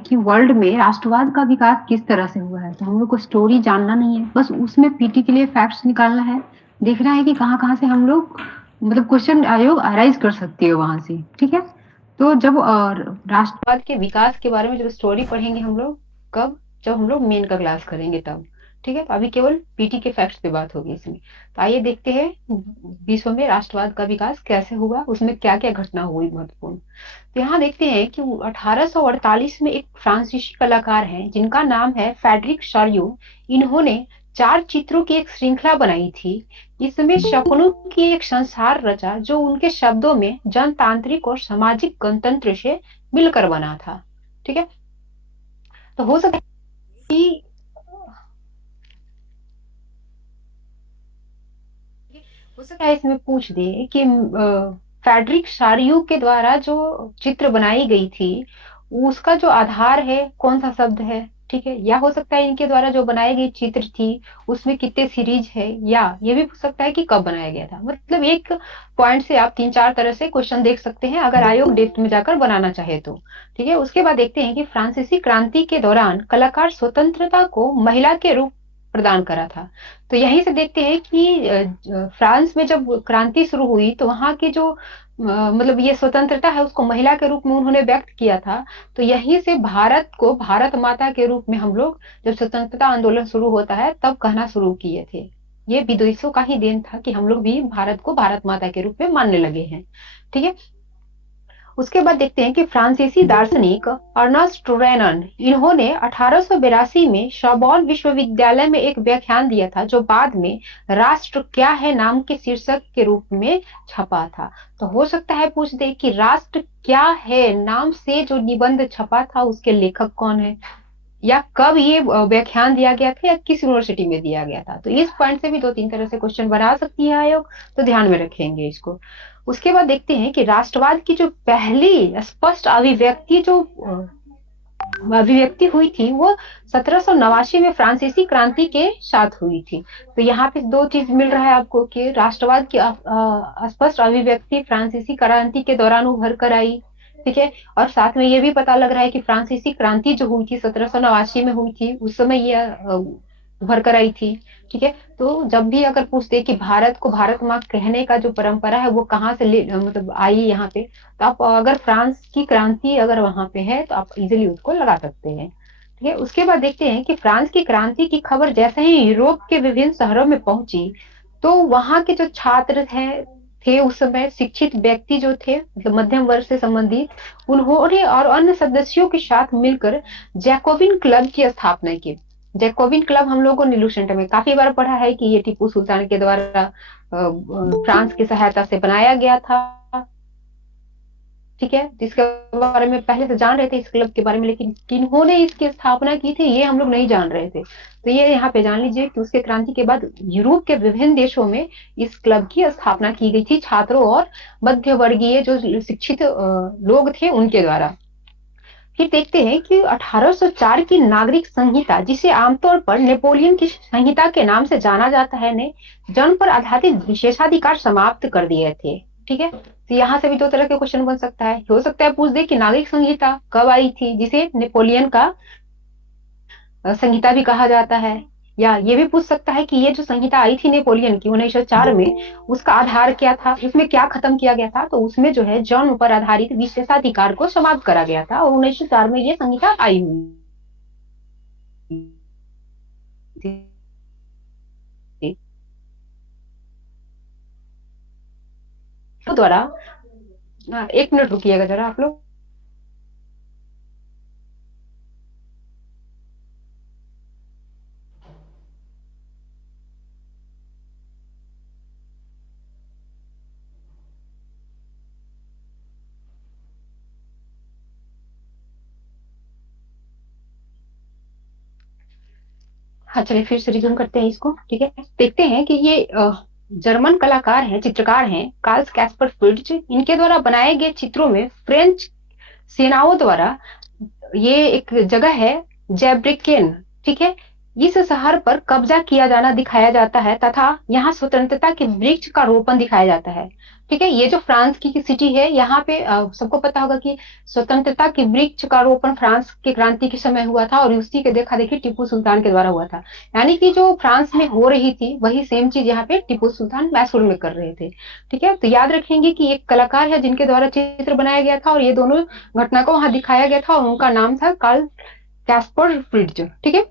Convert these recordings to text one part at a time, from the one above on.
कि वर्ल्ड में राष्ट्रवाद का विकास किस तरह से हुआ है। तो हम लोग को स्टोरी जानना नहीं है, बस उसमें पीटी के लिए फैक्ट्स निकालना है, देखना है कि कहाँ-कहाँ से हम लोग मतलब क्वेश्चन आयोग अराइज़ कर सकती है वहाँ से, ठीक है? तो जब राष्ट्रवाद के विकास के बारे में जब स्टोरी पढ़ेंगे हम लोग, कब? जब हम लोग मेन का क्लास करेंगे तब, ठीक है? तो अभी केवल पीटी के फैक्ट्स पे बात होगी इसमें। तो आइए देखते हैं विश्व में राष्ट्रवाद का विकास कैसे हुआ, उसमें क्या-क्या घटना हुई महत्वपूर्ण। तो यहाँ देखते हैं कि 1848 में एक फ्रांसीसी कलाकार हैं जिनका नाम है फ्रेडरिक चार्यू। इन्होंने 4 चित्रों की एक श्रृंखला बनाई थी। इसमें सपनों की एक संसार रचा जो उनके शब्दों में जनतांत्रिक और सामाजिक गणतंत्र से मिलकर बना था। ठीक है? तो हो सकता है इसमें पूछ दे कि फ्रेडरिक चार्यू के द्वारा जो चित्र बनाई गई थी, उसका जो आधार है कौन सा शब्द है, ठीक है? या हो सकता है इनके द्वारा जो बनाई गई चित्र थी उसमें कितने सीरीज है, या ये भी पूछ सकता है कि कब बनाया गया था। मतलब एक पॉइंट से आप 3-4 तरह से क्वेश्चन देख सकते हैं अगर आयोग डेप्थ में जाकर बनाना चाहे तो। ठीक है, उसके बाद देखते हैं कि फ्रांसीसी क्रांति के दौरान कलाकार स्वतंत्रता को महिला के रूप प्रदान करा था। तो यहीं से देखते हैं कि फ्रांस में जब क्रांति शुरू हुई तो वहां की जो मतलब ये स्वतंत्रता है उसको महिला के रूप में उन्होंने व्यक्त किया था। तो यहीं से भारत को भारत माता के रूप में हम लोग जब स्वतंत्रता आंदोलन शुरू होता है तब कहना शुरू किए थे। ये विदेशों का ही देन था कि हम लोग भी भारत को भारत माता के रूप में मानने लगे हैं। ठीक है, उसके बाद देखते हैं कि फ्रांसीसी दार्शनिक अर्नस्ट रेनन, इन्होंने 1882 में सोर्बोन विश्वविद्यालय में एक व्याख्यान दिया था जो बाद में राष्ट्र क्या है नाम के शीर्षक के रूप में छपा था। तो हो सकता है पूछ दे कि राष्ट्र क्या है नाम से जो निबंध छपा था उसके लेखक कौन है, या कब ये व्याख्यान दिया गया था, या किस यूनिवर्सिटी में दिया गया था। तो इस पॉइंट से भी 2-3 तरह से क्वेश्चन बना सकती है आयोग, तो ध्यान में रखेंगे इसको। उसके बाद देखते हैं कि राष्ट्रवाद की जो पहली स्पष्ट अभिव्यक्ति हुई थी वो 1789 में फ्रांसीसी क्रांति के साथ हुई थी। तो यहाँ पे 2 चीज मिल रहा है आपको कि राष्ट्रवाद की स्पष्ट अभिव्यक्ति फ्रांसीसी क्रांति के दौरान उभर कर आई। ठीक है, और साथ में ये भी पता लग रहा है कि फ्रांसीसी क्रांति जो हुई थी 1789 में हुई थी उस समय ये उभर कर आई थी। ठीक है, तो जब भी अगर पूछते कि भारत को भारत माँ कहने का जो परंपरा है वो कहाँ से मतलब आई यहाँ पे, तो आप अगर फ्रांस की क्रांति अगर वहां पे है तो आप इजिली उसको लगा सकते हैं। ठीक है, उसके बाद देखते हैं कि फ्रांस की क्रांति की खबर जैसे ही यूरोप के विभिन्न शहरों में पहुंची तो वहां के जो छात्र थे उस समय शिक्षित व्यक्ति जो थे मतलब मध्यम वर्ग से संबंधित, उन्होंने और अन्य सदस्यों के साथ मिलकर जैकोबिन क्लब की स्थापना की। जैकोबिन क्लब हम लोगों ने नीलू सेंटर में काफी बार पढ़ा है कि ये टीपू सुल्तान के द्वारा फ्रांस की सहायता से बनाया गया था। ठीक है, जिसके बारे में पहले से जान रहे थे इस क्लब के बारे में, लेकिन किन्होंने इसकी स्थापना की थी ये हम लोग नहीं जान रहे थे। तो ये यहाँ पे जान लीजिए कि उसके क्रांति के बाद यूरोप के विभिन्न देशों में इस क्लब की स्थापना की गई थी छात्रों और मध्य वर्गीय जो शिक्षित लोग थे उनके द्वारा। फिर देखते हैं कि 1804 की नागरिक संहिता, जिसे आमतौर पर नेपोलियन की संहिता के नाम से जाना जाता है, ने जन्म पर आधारित विशेषाधिकार समाप्त कर दिए थे। ठीक है, तो यहाँ से भी 2 तरह के क्वेश्चन बन सकता है। हो सकता है पूछ दे कि नागरिक संहिता कब आई थी, जिसे नेपोलियन का संहिता भी कहा जाता है, या ये भी पूछ सकता है कि ये जो संहिता आई थी नेपोलियन की 1904 में, उसका आधार क्या था, उसमें क्या खत्म किया गया था। तो उसमें जो है जन्म पर आधारित विशेषाधिकार को समाप्त करा गया था और 1904 में ये संहिता आई हुई थी तो द्वारा। 1 मिनट रुकिएगा जरा आप लोग। हाँ, चलिए फिर से रिज्यूम करते हैं इसको। ठीक है, देखते हैं कि ये जर्मन कलाकार हैं, चित्रकार हैं, कार्ल कैस्पर फ्रिड्ज। इनके द्वारा बनाए गए चित्रों में फ्रेंच सेनाओं द्वारा, ये एक जगह है जैब्रिकेन, ठीक है, इस शहर पर कब्जा किया जाना दिखाया जाता है तथा यहाँ स्वतंत्रता के वृक्ष का रोपण दिखाया जाता है। ठीक है, ये जो फ्रांस की सिटी है, यहाँ पे सबको पता होगा कि स्वतंत्रता की वृक्ष का रोपण फ्रांस की क्रांति के समय हुआ था, और उसी के देखा देखी टीपू सुल्तान के द्वारा हुआ था। यानी कि जो फ्रांस में हो रही थी वही सेम चीज यहाँ पे टीपू सुल्तान मैसूर में कर रहे थे। ठीक है, तो याद रखेंगे कि एक कलाकार है जिनके द्वारा चित्र बनाया गया था, और ये दोनों घटना को वहां दिखाया गया था, और उनका नाम था कार्ल कैस्पर फ्रिट्ज। ठीक है,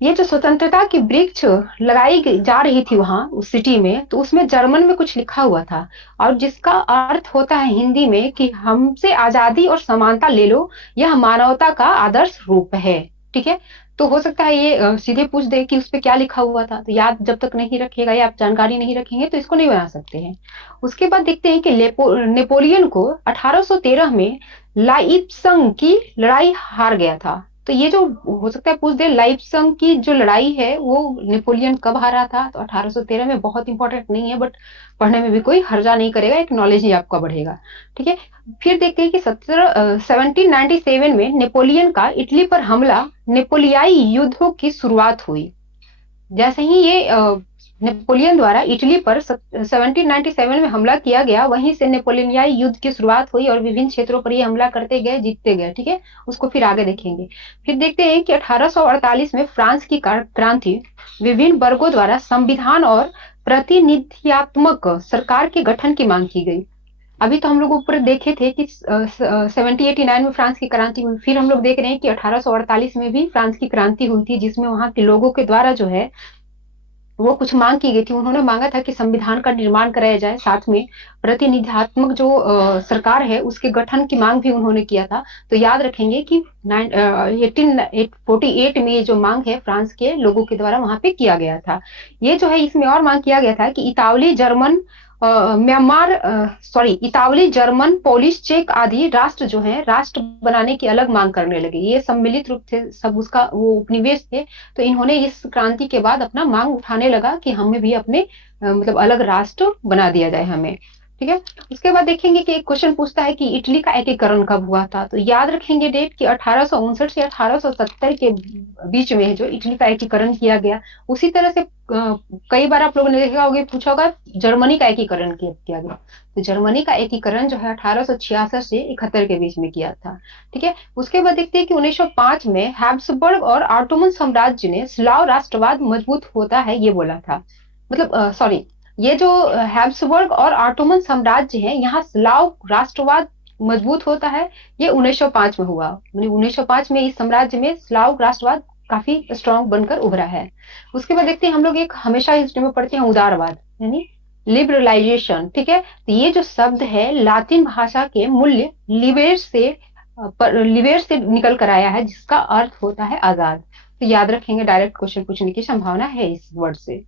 ये जो स्वतंत्रता की वृक्ष लगाई जा रही थी वहां उस सिटी में, तो उसमें जर्मन में कुछ लिखा हुआ था, और जिसका अर्थ होता है हिंदी में कि हमसे आजादी और समानता ले लो, यह मानवता का आदर्श रूप है। ठीक है, तो हो सकता है ये सीधे पूछ दे कि उस पे क्या लिखा हुआ था, तो याद जब तक नहीं रखिएगा या आप जानकारी नहीं रखेंगे तो इसको नहीं बना सकते हैं। उसके बाद देखते हैं कि नेपोलियन को 1813 में लाइप्संग की लड़ाई हार गया था। तो ये जो हो सकता है पूछ दे, लाइप्संग की जो लड़ाई है वो नेपोलियन कब हारा था, तो 1813 में। बहुत इंपॉर्टेंट नहीं है, बट पढ़ने में भी कोई हर्जा नहीं करेगा, एक नॉलेज ही आपका बढ़ेगा। ठीक है, फिर देखते हैं कि 1797 में नेपोलियन का इटली पर हमला, नेपोलियाई युद्धों की शुरुआत हुई। जैसे ही ये नेपोलियन द्वारा इटली पर 1797 में हमला किया गया, वहीं से नेपोलियन युद्ध की शुरुआत हुई, और विभिन्न क्षेत्रों पर ये हमला करते गए, जीतते गए। ठीक है, उसको फिर आगे देखेंगे। फिर देखते हैं कि 1848 में फ्रांस की क्रांति, विभिन्न वर्गों द्वारा संविधान और प्रतिनिधियात्मक सरकार के गठन की मांग की गई। अभी तो हम लोग ऊपर देखे थे कि 1789 में फ्रांस की क्रांति हुई, फिर हम लोग देख रहे हैं कि 1848 में भी फ्रांस की क्रांति हुई थी, जिसमें वहां के लोगों के द्वारा जो है वो कुछ मांग की गई थी। उन्होंने मांगा था कि संविधान का निर्माण कराया जाए, साथ में प्रतिनिधित्वात्मक जो सरकार है उसके गठन की मांग भी उन्होंने किया था। तो याद रखेंगे कि 1848 में ये जो मांग है फ्रांस के लोगों के द्वारा वहां पे किया गया था। ये जो है इसमें और मांग किया गया था कि इतावली जर्मन म्यांमार सॉरी इतावली जर्मन पोलिश चेक आदि राष्ट्र जो है राष्ट्र बनाने की अलग मांग करने लगे। ये सम्मिलित रूप थे सब, उसका वो उपनिवेश थे। तो इन्होंने इस क्रांति के बाद अपना मांग उठाने लगा कि हमें भी अपने मतलब अलग राष्ट्र बना दिया जाए हमें। ठीक है, उसके बाद देखेंगे कि एक क्वेश्चन पूछता है कि इटली का एकीकरण कब हुआ था। तो याद रखेंगे डेट कि 1859 से 1870 के बीच में जो इटली का एकीकरण किया गया। उसी तरह से कई बार आप लोगों ने देखा होगा, पूछा होगा जर्मनी का एकीकरण किया गया। तो जर्मनी का एकीकरण जो है 1866 से 71 के बीच में किया था। ठीक है, उसके बाद देखते हैं कि 1905 में हैब्सबर्ग और ऑटोमन साम्राज्य ने स्लाव राष्ट्रवाद मजबूत होता है ये बोला था। मतलब सॉरी, ये जो हैब्सबर्ग और ऑटोमन साम्राज्य है, यहाँ स्लाव राष्ट्रवाद मजबूत होता है, ये 1905 में हुआ। 1905 में इस साम्राज्य में स्लाव राष्ट्रवाद काफी स्ट्रांग बनकर उभरा है। उसके बाद देखते हैं हम लोग एक हमेशा हिस्ट्री में पढ़ते हैं उदारवाद, यानी लिबरलाइजेशन। ठीक है, तो ये जो शब्द है लातिन भाषा के मूल्य लिबेर से निकल कर आया है, जिसका अर्थ होता है आजाद। तो याद रखेंगे, डायरेक्ट क्वेश्चन पूछने की संभावना है इस वर्ड से।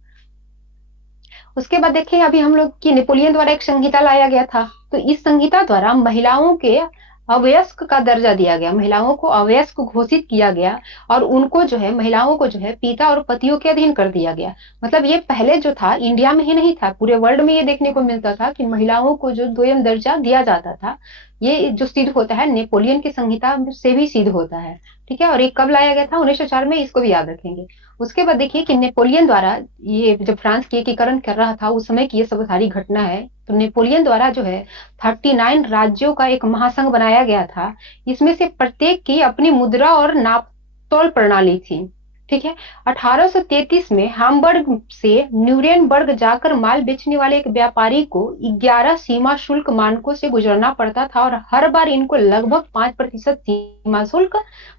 उसके बाद देखिए अभी हम लोग की नेपोलियन द्वारा एक संहिता लाया गया था। तो इस संहिता द्वारा महिलाओं के अवयस्क का दर्जा दिया गया, महिलाओं को अवयस्क घोषित किया गया, और उनको जो है महिलाओं को जो है पिता और पतियों के अधीन कर दिया गया। मतलब ये पहले जो था इंडिया में ही नहीं था, पूरे वर्ल्ड में ये देखने को मिलता था कि महिलाओं को जो द्वयम दर्जा दिया जाता था। ये जो सिद्ध होता है नेपोलियन की संहिता से भी सिद्ध होता है। ठीक है, और ये कब लाया गया था? 1904 में, इसको भी याद रखेंगे। उसके बाद देखिए कि नेपोलियन द्वारा ये जब फ्रांस की एकीकरण कर रहा था उस समय की ये सब सारी घटना है। तो नेपोलियन द्वारा जो है 39 राज्यों का एक महासंघ बनाया गया था। इसमें से प्रत्येक की अपनी मुद्रा और नापतोल प्रणाली थी। ठीक है, 1833 में हामबर्ग से न्यूरेनबर्ग जाकर माल बेचने वाले एक व्यापारी को 11 सीमा शुल्क मानकों से गुजरना पड़ता था, और हर बार इनको लगभग 5% सीमा शुल्क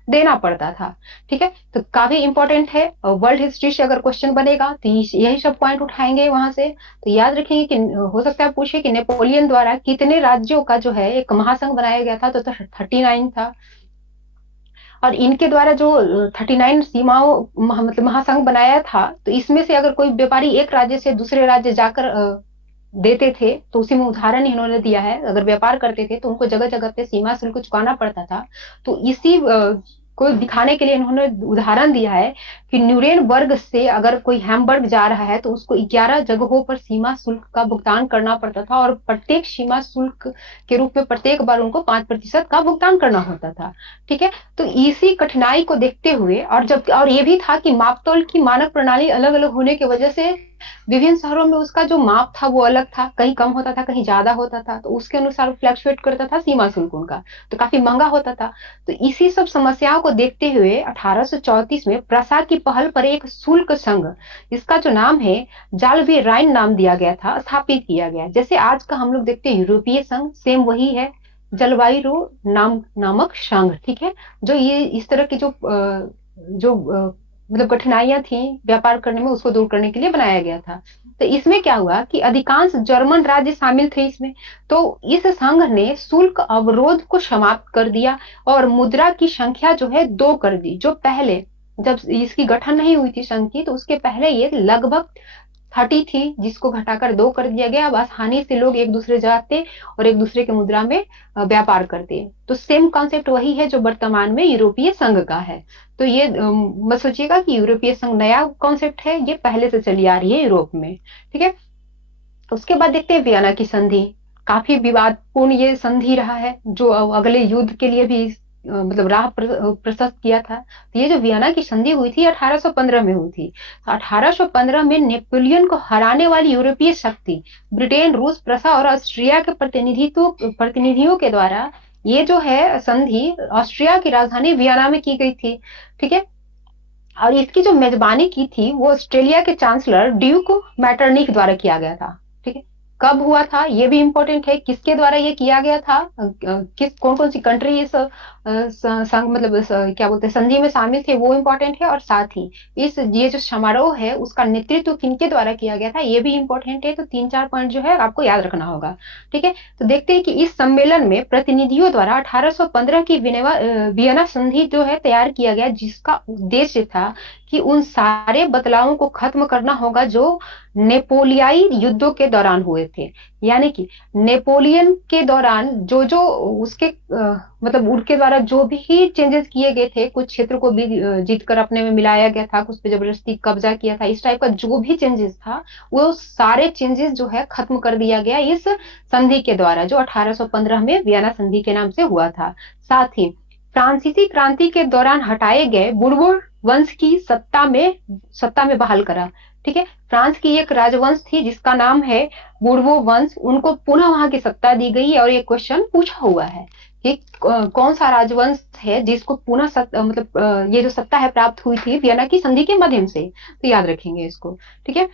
देना पड़ता था। ठीक है, तो काफी इंपॉर्टेंट है, वर्ल्ड हिस्ट्री से अगर क्वेश्चन बनेगा तो यही सब पॉइंट उठाएंगे वहां से। तो याद रखेंगे कि हो सकता है पूछे कि नेपोलियन द्वारा कितने राज्यों का जो है एक महासंघ बनाया गया था, तो 39 था। और इनके द्वारा जो 39 सीमाओं मतलब महासंघ बनाया था, तो इसमें से अगर कोई व्यापारी एक राज्य से दूसरे राज्य जाकर देते थे, तो उसी में उदाहरण इन्होंने दिया है, अगर व्यापार करते थे तो उनको जगह जगह पे सीमा शुल्क चुकाना पड़ता था। तो इसी को दिखाने के लिए इन्होंने उदाहरण दिया है कि न्यूरेनबर्ग से अगर कोई हैम्बर्ग जा रहा है तो उसको 11 जगहों पर सीमा शुल्क का भुगतान करना पड़ता था, और प्रत्येक सीमा शुल्क के रूप में प्रत्येक बार उनको 5% का भुगतान करना होता था। ठीक है, तो इसी कठिनाई को देखते हुए, और ये भी था कि मापतोल की मानक प्रणाली अलग अलग होने की वजह से विभिन्न शहरों में उसका जो माप था वो अलग था, कहीं कम होता था, कहीं ज्यादा होता था, तो उसके अनुसार फ्लक्चुएट करता था सीमा शुल्क उनका, तो काफी महंगा होता था। तो इसी सब समस्याओं को देखते हुए 1834 में प्रसा की पहल पर एक शुल्क संघ, इसका जो नाम है जालवी राइन नाम दिया गया था, स्थापित किया गया। जैसे आज का हम लोग देखते हैं यूरोपीय संघ, सेम वही है, जलवायु नामक संघ, ठीक है। जो ये इस तरह की मतलब कठिनाइयां थी व्यापार करने में, उसको दूर करने के लिए बनाया गया था। तो इसमें क्या हुआ कि अधिकांश जर्मन राज्य शामिल थे इसमें। तो इस संघ ने शुल्क अवरोध को समाप्त कर दिया और मुद्रा की संख्या जो है दो कर दी। जो पहले, जब इसकी गठन नहीं हुई थी संघ की, तो उसके पहले ये लगभग 30 थी, जिसको घटाकर दो कर दिया गया। अब आसानी से लोग एक दूसरे जाते और एक दूसरे के मुद्रा में व्यापार करते हैं। तो सेम कॉन्सेप्ट वही है जो वर्तमान में यूरोपीय संघ का है। तो ये मत सोचिएगा कि यूरोपीय संघ नया कॉन्सेप्ट है, ये पहले से चली आ रही है यूरोप में, ठीक है। उसके बाद देखते हैं वियना की संधि। काफी विवादपूर्ण ये संधि रहा है, जो अगले युद्ध के लिए भी मतलब राह प्रशस्त किया था। तो ये जो वियना की संधि हुई थी 1815 में हुई थी। तो 1815 में नेपोलियन को हराने वाली यूरोपीय शक्ति ब्रिटेन, रूस, प्रसा और ऑस्ट्रिया के प्रतिनिधियों के द्वारा ये जो है संधि ऑस्ट्रिया की राजधानी वियना में की गई थी, ठीक है। और इसकी जो मेजबानी की थी वो ऑस्ट्रेलिया के चांसलर ड्यूक मैटरनिक द्वारा किया गया था, ठीक है। कब हुआ था ये भी इंपॉर्टेंट है, किसके द्वारा ये किया गया था, किस कौन कौन सी कंट्री इस संघ मतलब क्या बोलते हैं संधि में शामिल थे, वो इंपॉर्टेंट है। और साथ ही इस ये जो समारोह है उसका नेतृत्व किनके द्वारा किया गया था ये भी इंपॉर्टेंट है। तो 3-4 पॉइंट जो है आपको याद रखना होगा, ठीक है। तो देखते हैं कि इस सम्मेलन में प्रतिनिधियों द्वारा 1815 की वियना संधि जो है तैयार किया गया, जिसका उद्देश्य था कि उन सारे बदलावों को खत्म करना होगा जो नेपोलियाई युद्धों के दौरान हुए थे। यानी कि नेपोलियन के दौरान जो जो उसके मतलब उनके द्वारा जो भी चेंजेस किए गए थे, कुछ क्षेत्र को भी जीत कर अपने में मिलाया गया था, कुछ पे जबरदस्ती कब्जा किया था, इस टाइप का जो भी चेंजेस था वो सारे चेंजेस जो है खत्म कर दिया गया इस संधि के द्वारा, जो 1815 में वियना संधि के नाम से हुआ था। साथ ही फ्रांसीसी क्रांति के दौरान हटाए गए बुर्बोन वंश की सत्ता में बहाल करा, ठीक है। फ्रांस की एक राजवंश थी जिसका नाम है बुर्बो वंश, उनको पुनः वहां की सत्ता दी गई। और ये क्वेश्चन पूछा हुआ है कि कौन सा राजवंश है जिसको पुनः मतलब ये जो सत्ता है प्राप्त हुई थी वियना की संधि के माध्यम से, तो याद रखेंगे इसको, ठीक है।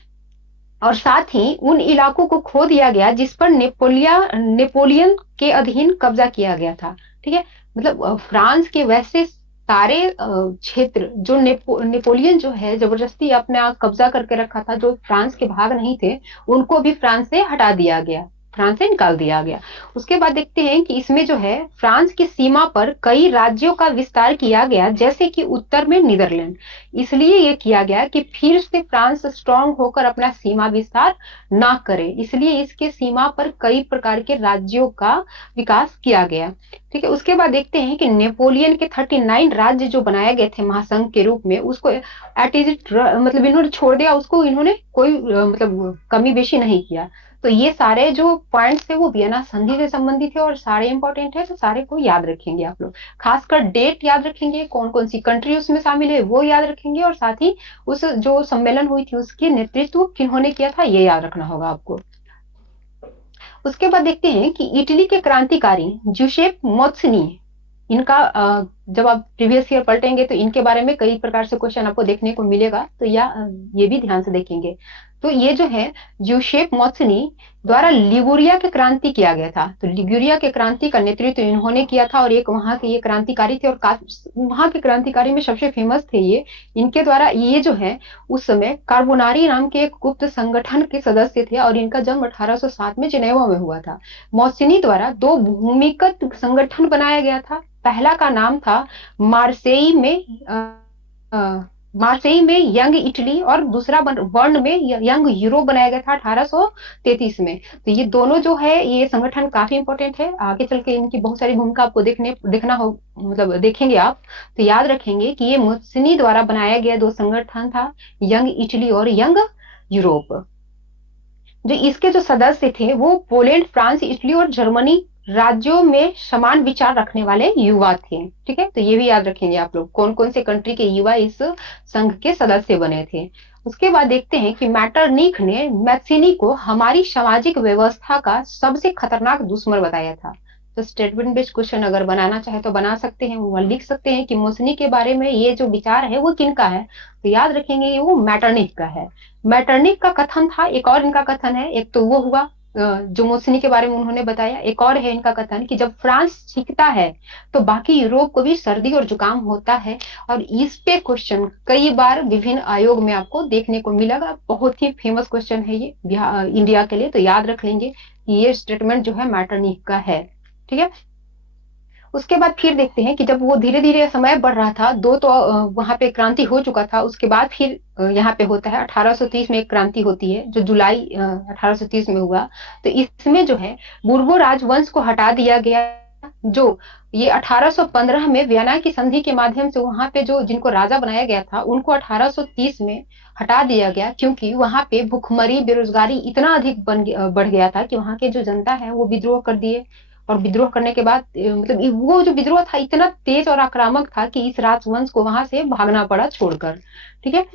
और साथ ही उन इलाकों को खो दिया गया जिस पर नेपोलियन के अधीन कब्जा किया गया था, ठीक है। मतलब फ्रांस के वैसे सारे क्षेत्र जो नेपोलियन जो है जबरदस्ती अपना कब्जा करके रखा था, जो फ्रांस के भाग नहीं थे, उनको भी फ्रांस से हटा दिया गया, फ्रांस से निकाल दिया गया। उसके बाद देखते हैं कि इसमें जो है फ्रांस की सीमा पर कई राज्यों का विस्तार किया गया, जैसे कि उत्तर में नीदरलैंड। इसलिए ये किया गया कि फिर से फ्रांस स्ट्रांग होकर अपना सीमा विस्तार ना करे, इसलिए इसके सीमा पर कई प्रकार के राज्यों का विकास किया गया, ठीक है। उसके बाद देखते हैं कि नेपोलियन के 39 राज्य जो बनाए गए थे महासंघ के रूप में, उसको एट इज इट मतलब इन्होंने छोड़ दिया, उसको इन्होंने कोई मतलब कमी बेशी नहीं किया। तो ये सारे जो पॉइंट्स थे वो वियना संधि से संबंधित है और सारे इंपॉर्टेंट है, तो सारे को याद रखेंगे आप लोग। खासकर डेट याद रखेंगे, कौन कौन सी कंट्री उसमें शामिल है वो याद रखेंगे, और साथ ही उस जो सम्मेलन हुई थी उसकी नेतृत्व किन्होंने किया था ये याद रखना होगा आपको। उसके बाद देखते हैं कि इटली के क्रांतिकारी जूसेप मोत्सनी, इनका जब आप प्रीवियस ईयर पलटेंगे तो इनके बारे में कई प्रकार से क्वेश्चन आपको देखने को मिलेगा, तो ये भी ध्यान से देखेंगे। तो ये जो है जूसेप मोत्सनी द्वारा लिगुरिया के क्रांति किया गया था। तो लिगुरिया के क्रांति का नेतृत्व इन्होंने किया था और एक वहां के ये क्रांतिकारी थे, और वहां के क्रांतिकारी में सबसे फेमस थे ये। इनके द्वारा ये जो है उस समय कार्बोनारी नाम के एक गुप्त संगठन के सदस्य थे, और इनका जन्म 1807 में जिनेवा में हुआ था। मोत्सनी द्वारा दो भूमिगत संगठन बनाया गया था। पहला का नाम था मार्सेई में मार्सेई में यंग इटली, और दूसरा बर्न में यंग यूरोप बनाया गया था 1833 में। तो ये दोनों जो है ये संगठन काफी इंपॉर्टेंट है, आगे चल के इनकी बहुत सारी भूमिका आपको देखना हो, मतलब देखेंगे आप। तो याद रखेंगे कि ये मुस्नी द्वारा बनाया गया दो संगठन था, यंग इटली और यंग यूरोप। जो इसके जो सदस्य थे वो पोलैंड, फ्रांस, इटली और जर्मनी राज्यों में समान विचार रखने वाले युवा थे। ठीक है, तो ये भी याद रखेंगे आप लोग, कौन कौन से कंट्री के युवा इस संघ के सदस्य बने थे। उसके बाद देखते हैं कि मैटरनिख ने मैथिनी को हमारी सामाजिक व्यवस्था का सबसे खतरनाक दुश्मन बताया था। तो स्टेटमेंट बेस्ड क्वेश्चन अगर बनाना चाहे तो बना सकते हैं, वह लिख सकते हैं कि मुसनी के बारे में ये जो विचार है वो किनका है, तो याद रखेंगे वो मैटरनिख का है। मैटरनिख का कथन था, एक और इनका कथन है, एक तो वो हुआ जो मुसनी के बारे में उन्होंने बताया, एक और है इनका कथन कि जब फ्रांस सीखता है तो बाकी यूरोप को भी सर्दी और जुकाम होता है। और इस पे क्वेश्चन कई बार विभिन्न आयोग में आपको देखने को मिलेगा, बहुत ही फेमस क्वेश्चन है ये इंडिया के लिए, तो याद रख लेंगे कि ये स्टेटमेंट जो है मैटरनिख का है। ठीक है, उसके बाद फिर देखते हैं कि जब वो धीरे धीरे समय बढ़ रहा था, दो तो वहां पे क्रांति हो चुका था, उसके बाद फिर यहाँ पे होता है 1830 में एक क्रांति होती है जो जुलाई 1830 में हुआ। तो इसमें जो है बुर्बो राजवंश को हटा दिया गया, जो ये 1815 में वियना की संधि के माध्यम से वहां पे जो जिनको राजा बनाया गया था उनको 1830 में हटा दिया गया, क्योंकि वहां पे भुखमरी बेरोजगारी इतना अधिक बढ़ गया था कि वहां के जो जनता है वो विद्रोह कर दिए। और विद्रोह करने के बाद मतलब वो जो विद्रोह था इतना तेज और आक्रामक था कि इस राजवंश को वहां से भागना पड़ा छोड़कर। ठीक है,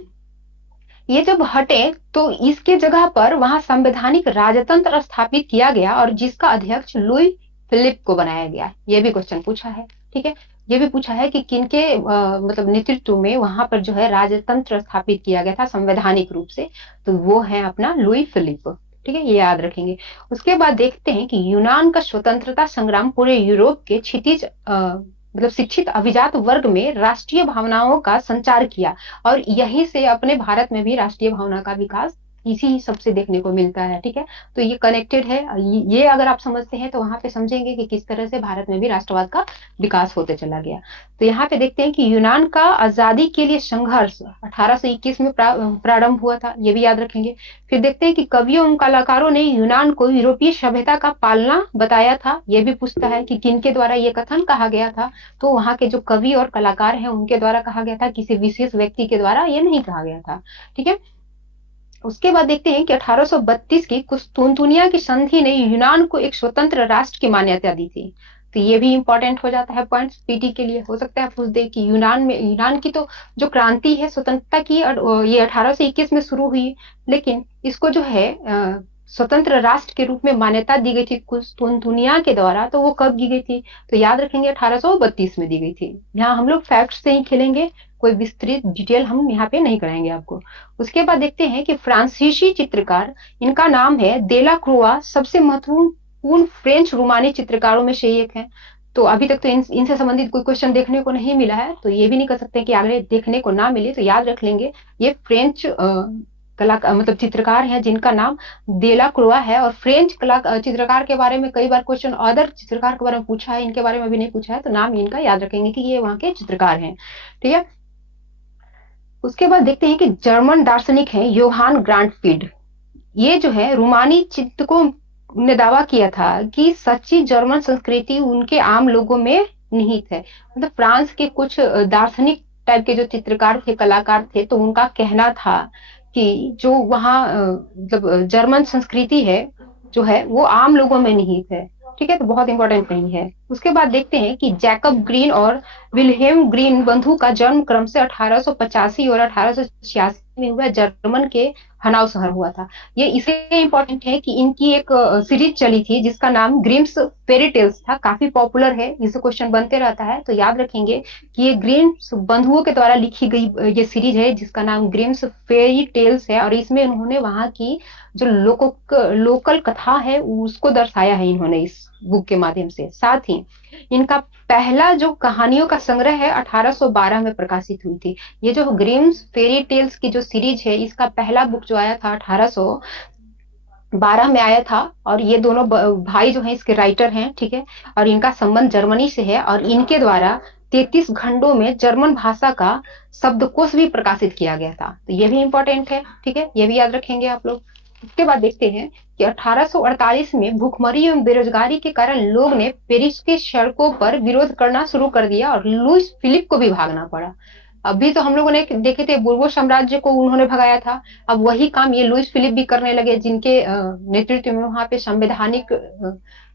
ये जब हटे तो इसके जगह पर वहां संवैधानिक राजतंत्र स्थापित किया गया और जिसका अध्यक्ष लुई फिलिप को बनाया गया। ये भी क्वेश्चन पूछा है। ठीक है, ये भी पूछा है कि किनके मतलब नेतृत्व में वहां पर जो है राजतंत्र स्थापित किया गया था संवैधानिक रूप से, तो वो है अपना लुई फिलिप। ठीक है, ये याद रखेंगे। उसके बाद देखते हैं कि यूनान का स्वतंत्रता संग्राम पूरे यूरोप के क्षितिज मतलब शिक्षित अभिजात वर्ग में राष्ट्रीय भावनाओं का संचार किया, और यहीं से अपने भारत में भी राष्ट्रीय भावना का विकास इसी सब से देखने को मिलता है। ठीक है, तो ये कनेक्टेड है, ये अगर आप समझते हैं तो वहां पे समझेंगे कि किस तरह से भारत में भी राष्ट्रवाद का विकास होते चला गया। तो यहाँ पे देखते हैं कि यूनान का आजादी के लिए संघर्ष 1821 में प्रारंभ हुआ था, ये भी याद रखेंगे। फिर देखते हैं कि कवियों एवं कलाकारों ने यूनान को यूरोपीय सभ्यता का पालना बताया था, ये भी पूछता है कि किनके द्वारा ये कथन कहा गया था, तो वहां के जो कवि और कलाकार हैं उनके द्वारा कहा गया था, किसी विशेष व्यक्ति के द्वारा ये नहीं कहा गया था। ठीक है, उसके बाद देखते हैं कि 1832 की कुस्तुनतुनिया की संधि ने यूनान को एक स्वतंत्र राष्ट्र की मान्यता दी थी। तो ये भी इंपॉर्टेंट हो जाता है पॉइंट पीटी के लिए, हो सकता है पूछ दे कि यूनान की तो जो क्रांति है स्वतंत्रता की ये 1821 में शुरू हुई, लेकिन इसको जो है स्वतंत्र राष्ट्र के रूप में मान्यता दी गई थी कुस्तुनतुनिया के द्वारा, तो वो कब दी गई थी, तो याद रखेंगे 1832 में दी गई थी। यहाँ हम लोग फैक्ट से ही खेलेंगे, कोई विस्तृत डिटेल हम यहाँ पे नहीं कराएंगे आपको। उसके बाद देखते हैं कि फ्रांसीसी चित्रकार, इनका नाम है देला क्रुआ, सबसे महत्वपूर्ण फ्रेंच रोमानी चित्रकारों में से एक है। तो अभी तक तो इनसे संबंधित कोई क्वेश्चन देखने को नहीं मिला है, तो ये भी नहीं कर सकते कि आगे देखने को ना मिले, तो याद रख लेंगे ये फ्रेंच कलाकार मतलब चित्रकार है जिनका नाम देला क्रुआ है। और फ्रेंच कला चित्रकार के बारे में कई बार क्वेश्चन अदर चित्रकार के बारे में पूछा है, इनके बारे में अभी नहीं पूछा है, तो नाम इनका याद रखेंगे कि ये वहां के चित्रकार हैं। ठीक है, उसके बाद देखते हैं कि जर्मन दार्शनिक है योहान ग्रांटफिल्ड। ये जो है रूमानी चिंतकों ने दावा किया था कि सच्ची जर्मन संस्कृति उनके आम लोगों में निहित है। मतलब फ्रांस के कुछ दार्शनिक टाइप के जो चित्रकार थे कलाकार थे, तो उनका कहना था कि जो वहाँ मतलब जर्मन संस्कृति है जो है वो आम लोगों में निहित है। ठीक है, तो बहुत इंपॉर्टेंट नहीं है। उसके बाद देखते हैं कि जैकब ग्रीन और विल्हेम ग्रीन बंधु का जन्म क्रम से 1885 और 1886 में हुआ, जर्मन के हनाउ शहर हुआ था। ये इसलिए इंपॉर्टेंट है कि इनकी एक सीरीज चली थी जिसका नाम ग्रिम्स फेरी टेल्स था, काफी पॉपुलर है, इससे क्वेश्चन बनते रहता है, तो याद रखेंगे कि ये ग्रिम्स बंधुओं के द्वारा लिखी गई ये सीरीज है जिसका नाम ग्रिम्स फेरी टेल्स है, और इसमें उन्होंने वहां की जो लोकल कथा है उसको दर्शाया है इन्होंने इस बुक के माध्यम से। साथ ही इनका पहला जो कहानियों का संग्रह है 1812 में प्रकाशित हुई थी। ये जो ग्रिम्स फेरी टेल्स की जो सीरीज है इसका पहला बुक जो आया था 1812 में आया था, और ये दोनों भाई जो हैं इसके राइटर हैं। ठीक है, और इनका संबंध जर्मनी से है, और इनके द्वारा 33 खंडों में जर्मन भाषा का शब्दकोश भी प्रकाशित किया गया था, तो ये भी इंपॉर्टेंट है। ठीक है, ये भी याद रखेंगे आप लोग। उसके बाद देखते हैं कि 1848 में भूखमरी एवं बेरोजगारी के कारण लोग ने पेरिस के सड़कों पर विरोध करना शुरू कर दिया और लुईस फिलिप को भी भागना पड़ा। अभी तो हम लोगों ने देखे थे बुर्बो साम्राज्य को उन्होंने भगाया था, अब वही काम ये लुईस फिलिप भी करने लगे, जिनके नेतृत्व में वहां पे संवैधानिक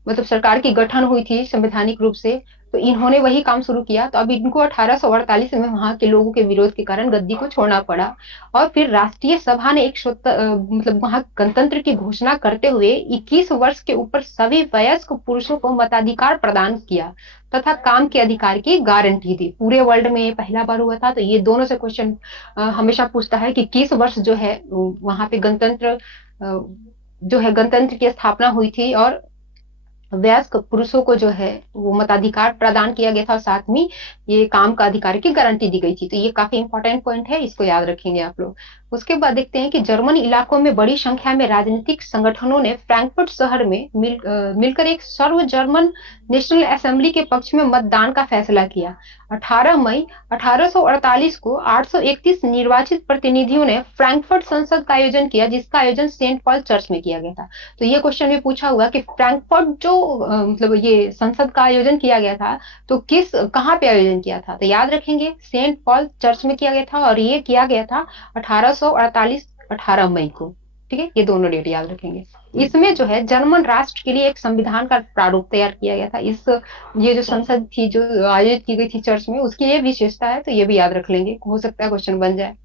मतलब सरकार की गठन हुई थी संवैधानिक रूप से, तो इन्होंने वही काम शुरू किया। तो अब इनको 1848 में वहाँ के लोगों के विरोध के कारण गद्दी को छोड़ना पड़ा। और फिर राष्ट्रीय सभा ने मतलब वहाँ गणतंत्र की घोषणा करते हुए 21 वर्ष के ऊपर सभी वयस्क पुरुषों को मताधिकार प्रदान किया तथा काम के अधिकार की गारंटी दी। पूरे वर्ल्ड में ये पहला बार हुआ था। तो ये दोनों से क्वेश्चन हमेशा पूछता है कि 21 वर्ष जो है वहां पे गणतंत्र जो है गणतंत्र की स्थापना हुई थी, और वयस्क पुरुषों को जो है वो मताधिकार प्रदान किया गया था, और साथ में ये काम का अधिकार की गारंटी दी गई थी। तो ये काफी इंपॉर्टेंट पॉइंट है, इसको याद रखेंगे आप लोग। उसके बाद देखते हैं कि जर्मन इलाकों में बड़ी संख्या में राजनीतिक संगठनों ने फ्रैंकफर्ट शहर में मिलकर एक सर्व जर्मन नेशनल असेंबली के पक्ष में मतदान का फैसला किया। 18 मई 1848 को 831 निर्वाचित प्रतिनिधियों ने फ्रैंकफर्ट संसद का आयोजन किया, जिसका आयोजन सेंट पॉल चर्च में किया गया था। तो ये क्वेश्चन भी पूछा हुआ कि फ्रैंकफर्ट जो मतलब ये संसद का आयोजन किया गया था, तो कहाँ पे आयोजन किया था? तो याद रखेंगे सेंट पॉल चर्च में किया गया था, और ये किया गया था 1848 18 मई को। ठीक है, ये दोनों डेट याद रखेंगे। इसमें जो है जर्मन राष्ट्र के लिए एक संविधान का प्रारूप तैयार किया गया था। ये जो संसद थी जो आयोजित की गई थी चर्च में, उसकी ये विशेषता है, तो ये भी याद रख लेंगे, हो सकता है क्वेश्चन बन जाए।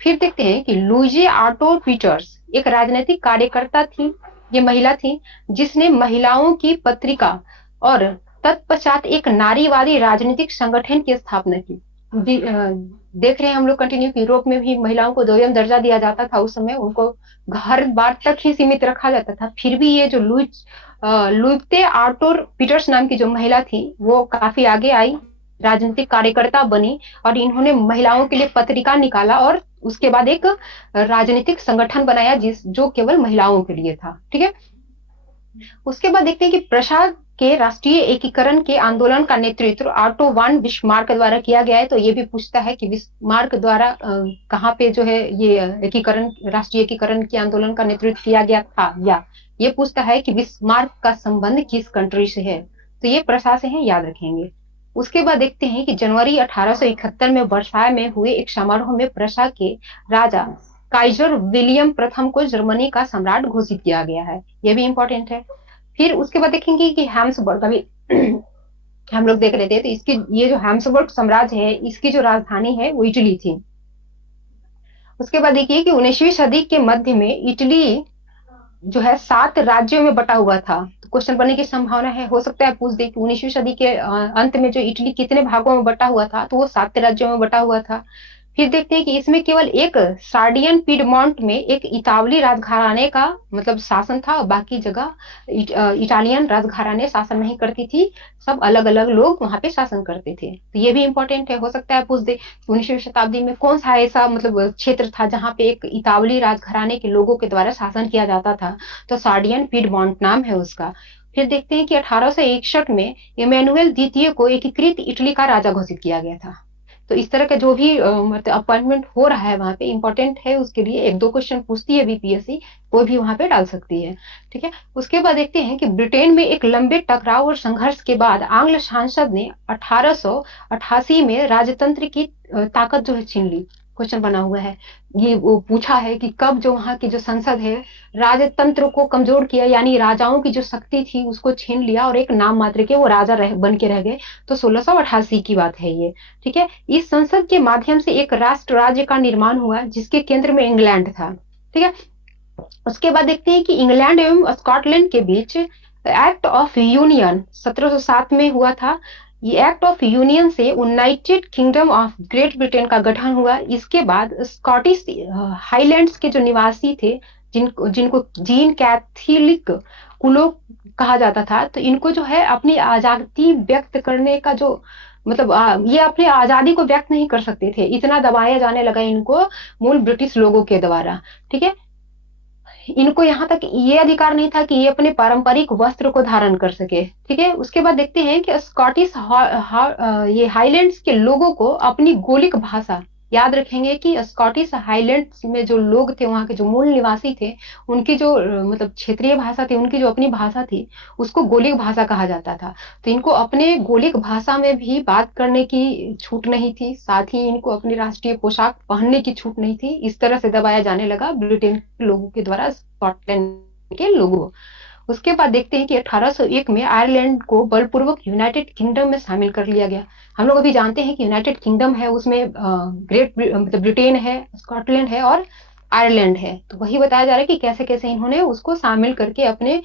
फिर देखते हैं कि लुइजी आटो पीटर्स एक राजनीतिक कार्यकर्ता थी, ये महिला थी, जिसने महिलाओं की पत्रिका और तत्पश्चात एक नारीवादी राजनीतिक संगठन की स्थापना की। देख रहे हैं हम लोग कंटिन्यू, यूरोप में भी महिलाओं को दोयम दर्जा दिया जाता था उस समय, उनको घर बार तक ही सीमित रखा जाता था। फिर भी ये जो लुइते आर्टुर पीटर्स नाम की जो महिला थी, वो काफी आगे आई, राजनीतिक कार्यकर्ता बनी, और इन्होंने महिलाओं के लिए पत्रिका निकाला, और उसके बाद एक राजनीतिक संगठन बनाया जो केवल महिलाओं के लिए था। ठीक है, उसके बाद देखते हैं कि प्रसाद के राष्ट्रीय एकीकरण के आंदोलन का नेतृत्व ऑटो वन बिस्मार्क द्वारा किया गया है। तो ये भी पूछता है कि बिस्मार्क द्वारा कहाँ पे जो है ये एकीकरण, राष्ट्रीय एकीकरण के आंदोलन का नेतृत्व किया गया था, या ये पूछता है कि बिस्मार्क का संबंध किस कंट्री से है। तो ये प्रसा से है, याद रखेंगे। उसके बाद देखते हैं कि जनवरी 1871 में वर्साय में हुए एक समारोह में प्रसा के राजा काइजर विलियम प्रथम को जर्मनी का सम्राट घोषित किया गया है। ये भी इंपॉर्टेंट है। फिर उसके बाद देखेंगे कि हैम्सबर्ग, अभी हम लोग देख रहे थे, तो इसकी ये जो हैम्सबर्ग साम्राज्य है, इसकी जो राजधानी है वो इटली थी। उसके बाद देखिए कि 19वीं सदी के मध्य में इटली जो है 7 राज्यों में बटा हुआ था। तो क्वेश्चन बनने की संभावना है, हो सकता है पूछ दे कि 19वीं सदी के अंत में जो इटली कितने भागों में बटा हुआ था, तो वो 7 राज्यों में बटा हुआ था। फिर देखते हैं कि इसमें केवल एक सार्डियन पीडमोंट में एक इतावली राजघराने का मतलब शासन था, और बाकी जगह इटालियन राजघराने शासन नहीं करती थी, सब अलग अलग लोग वहां पे शासन करते थे। तो ये भी इंपॉर्टेंट है, हो सकता है पूछ दे 19वीं शताब्दी में कौन सा ऐसा मतलब क्षेत्र था जहां पे एक इतावली राजघराने के लोगों के द्वारा शासन किया जाता था, तो सार्डियन पीडमोंट नाम है उसका। फिर देखते हैं कि 1861 में इमैनुअल द्वितीय को एकीकृत इटली का राजा घोषित किया गया था। तो इस तरह का जो भी मतलब अपॉइंटमेंट हो रहा है वहां पे इंपॉर्टेंट है, उसके लिए एक दो क्वेश्चन पूछती है बीपीएससी, कोई भी वहां पे डाल सकती है। ठीक है, उसके बाद देखते हैं कि ब्रिटेन में एक लंबे टकराव और संघर्ष के बाद आंग्ल सांसद ने 1888 में राजतंत्र की ताकत जो है छीन ली। क्वेश्चन बना हुआ है, ये वो पूछा है कि कब जो वहां की जो संसद है राजतंत्र को कमजोर किया, यानी राजाओं की जो शक्ति थी उसको छीन लिया, और एक नाम मात्र के वो राजा बन के रह गए। तो 1688 की बात है ये। ठीक है, इस संसद के माध्यम से एक राष्ट्र राज्य का निर्माण हुआ, जिसके केंद्र में इंग्लैंड था। ठीक है, उसके बाद देखते हैं कि इंग्लैंड एवं स्कॉटलैंड के बीच एक्ट ऑफ यूनियन 1707 में हुआ था। ये एक्ट ऑफ यूनियन से United kingdom of great Britain का गठन हुआ। इसके बाद स्कॉटिश हाईलैंड्स के जो निवासी थे, जिनको जिनको जीन कैथोलिक कुलों कहा जाता था, तो इनको जो है अपनी आजादी व्यक्त करने का जो मतलब ये अपनी आजादी को व्यक्त नहीं कर सकते थे, इतना दबाया जाने लगा इनको मूल ब्रिटिश लोगों के द्वारा। ठीक है, इनको यहाँ तक ये अधिकार नहीं था कि ये अपने पारंपरिक वस्त्र को धारण कर सके। ठीक है, उसके बाद देखते हैं कि स्कॉटिश ये हाईलैंड्स के लोगों को अपनी गोलिक भाषा, याद रखेंगे कि स्कॉटिश हाईलैंड्स में जो लोग थे, वहां के जो मूल निवासी थे, उनकी जो मतलब क्षेत्रीय भाषा थी, उनकी जो अपनी भाषा थी, उसको गोलिक भाषा कहा जाता था। तो इनको अपने गोलिक भाषा में भी बात करने की छूट नहीं थी, साथ ही इनको अपनी राष्ट्रीय पोशाक पहनने की छूट नहीं थी। इस तरह से दबाया जाने लगा ब्रिटेन के लोगों के द्वारा स्कॉटलैंड के लोगों। उसके बाद देखते हैं कि 1801 में आयरलैंड को बलपूर्वक यूनाइटेड किंगडम में शामिल कर लिया गया। हम लोग अभी जानते हैं कि यूनाइटेड किंगडम है, उसमें मतलब ब्रिटेन है, स्कॉटलैंड है और आयरलैंड है। तो वही बताया जा रहा है कि कैसे कैसे इन्होंने उसको शामिल करके अपने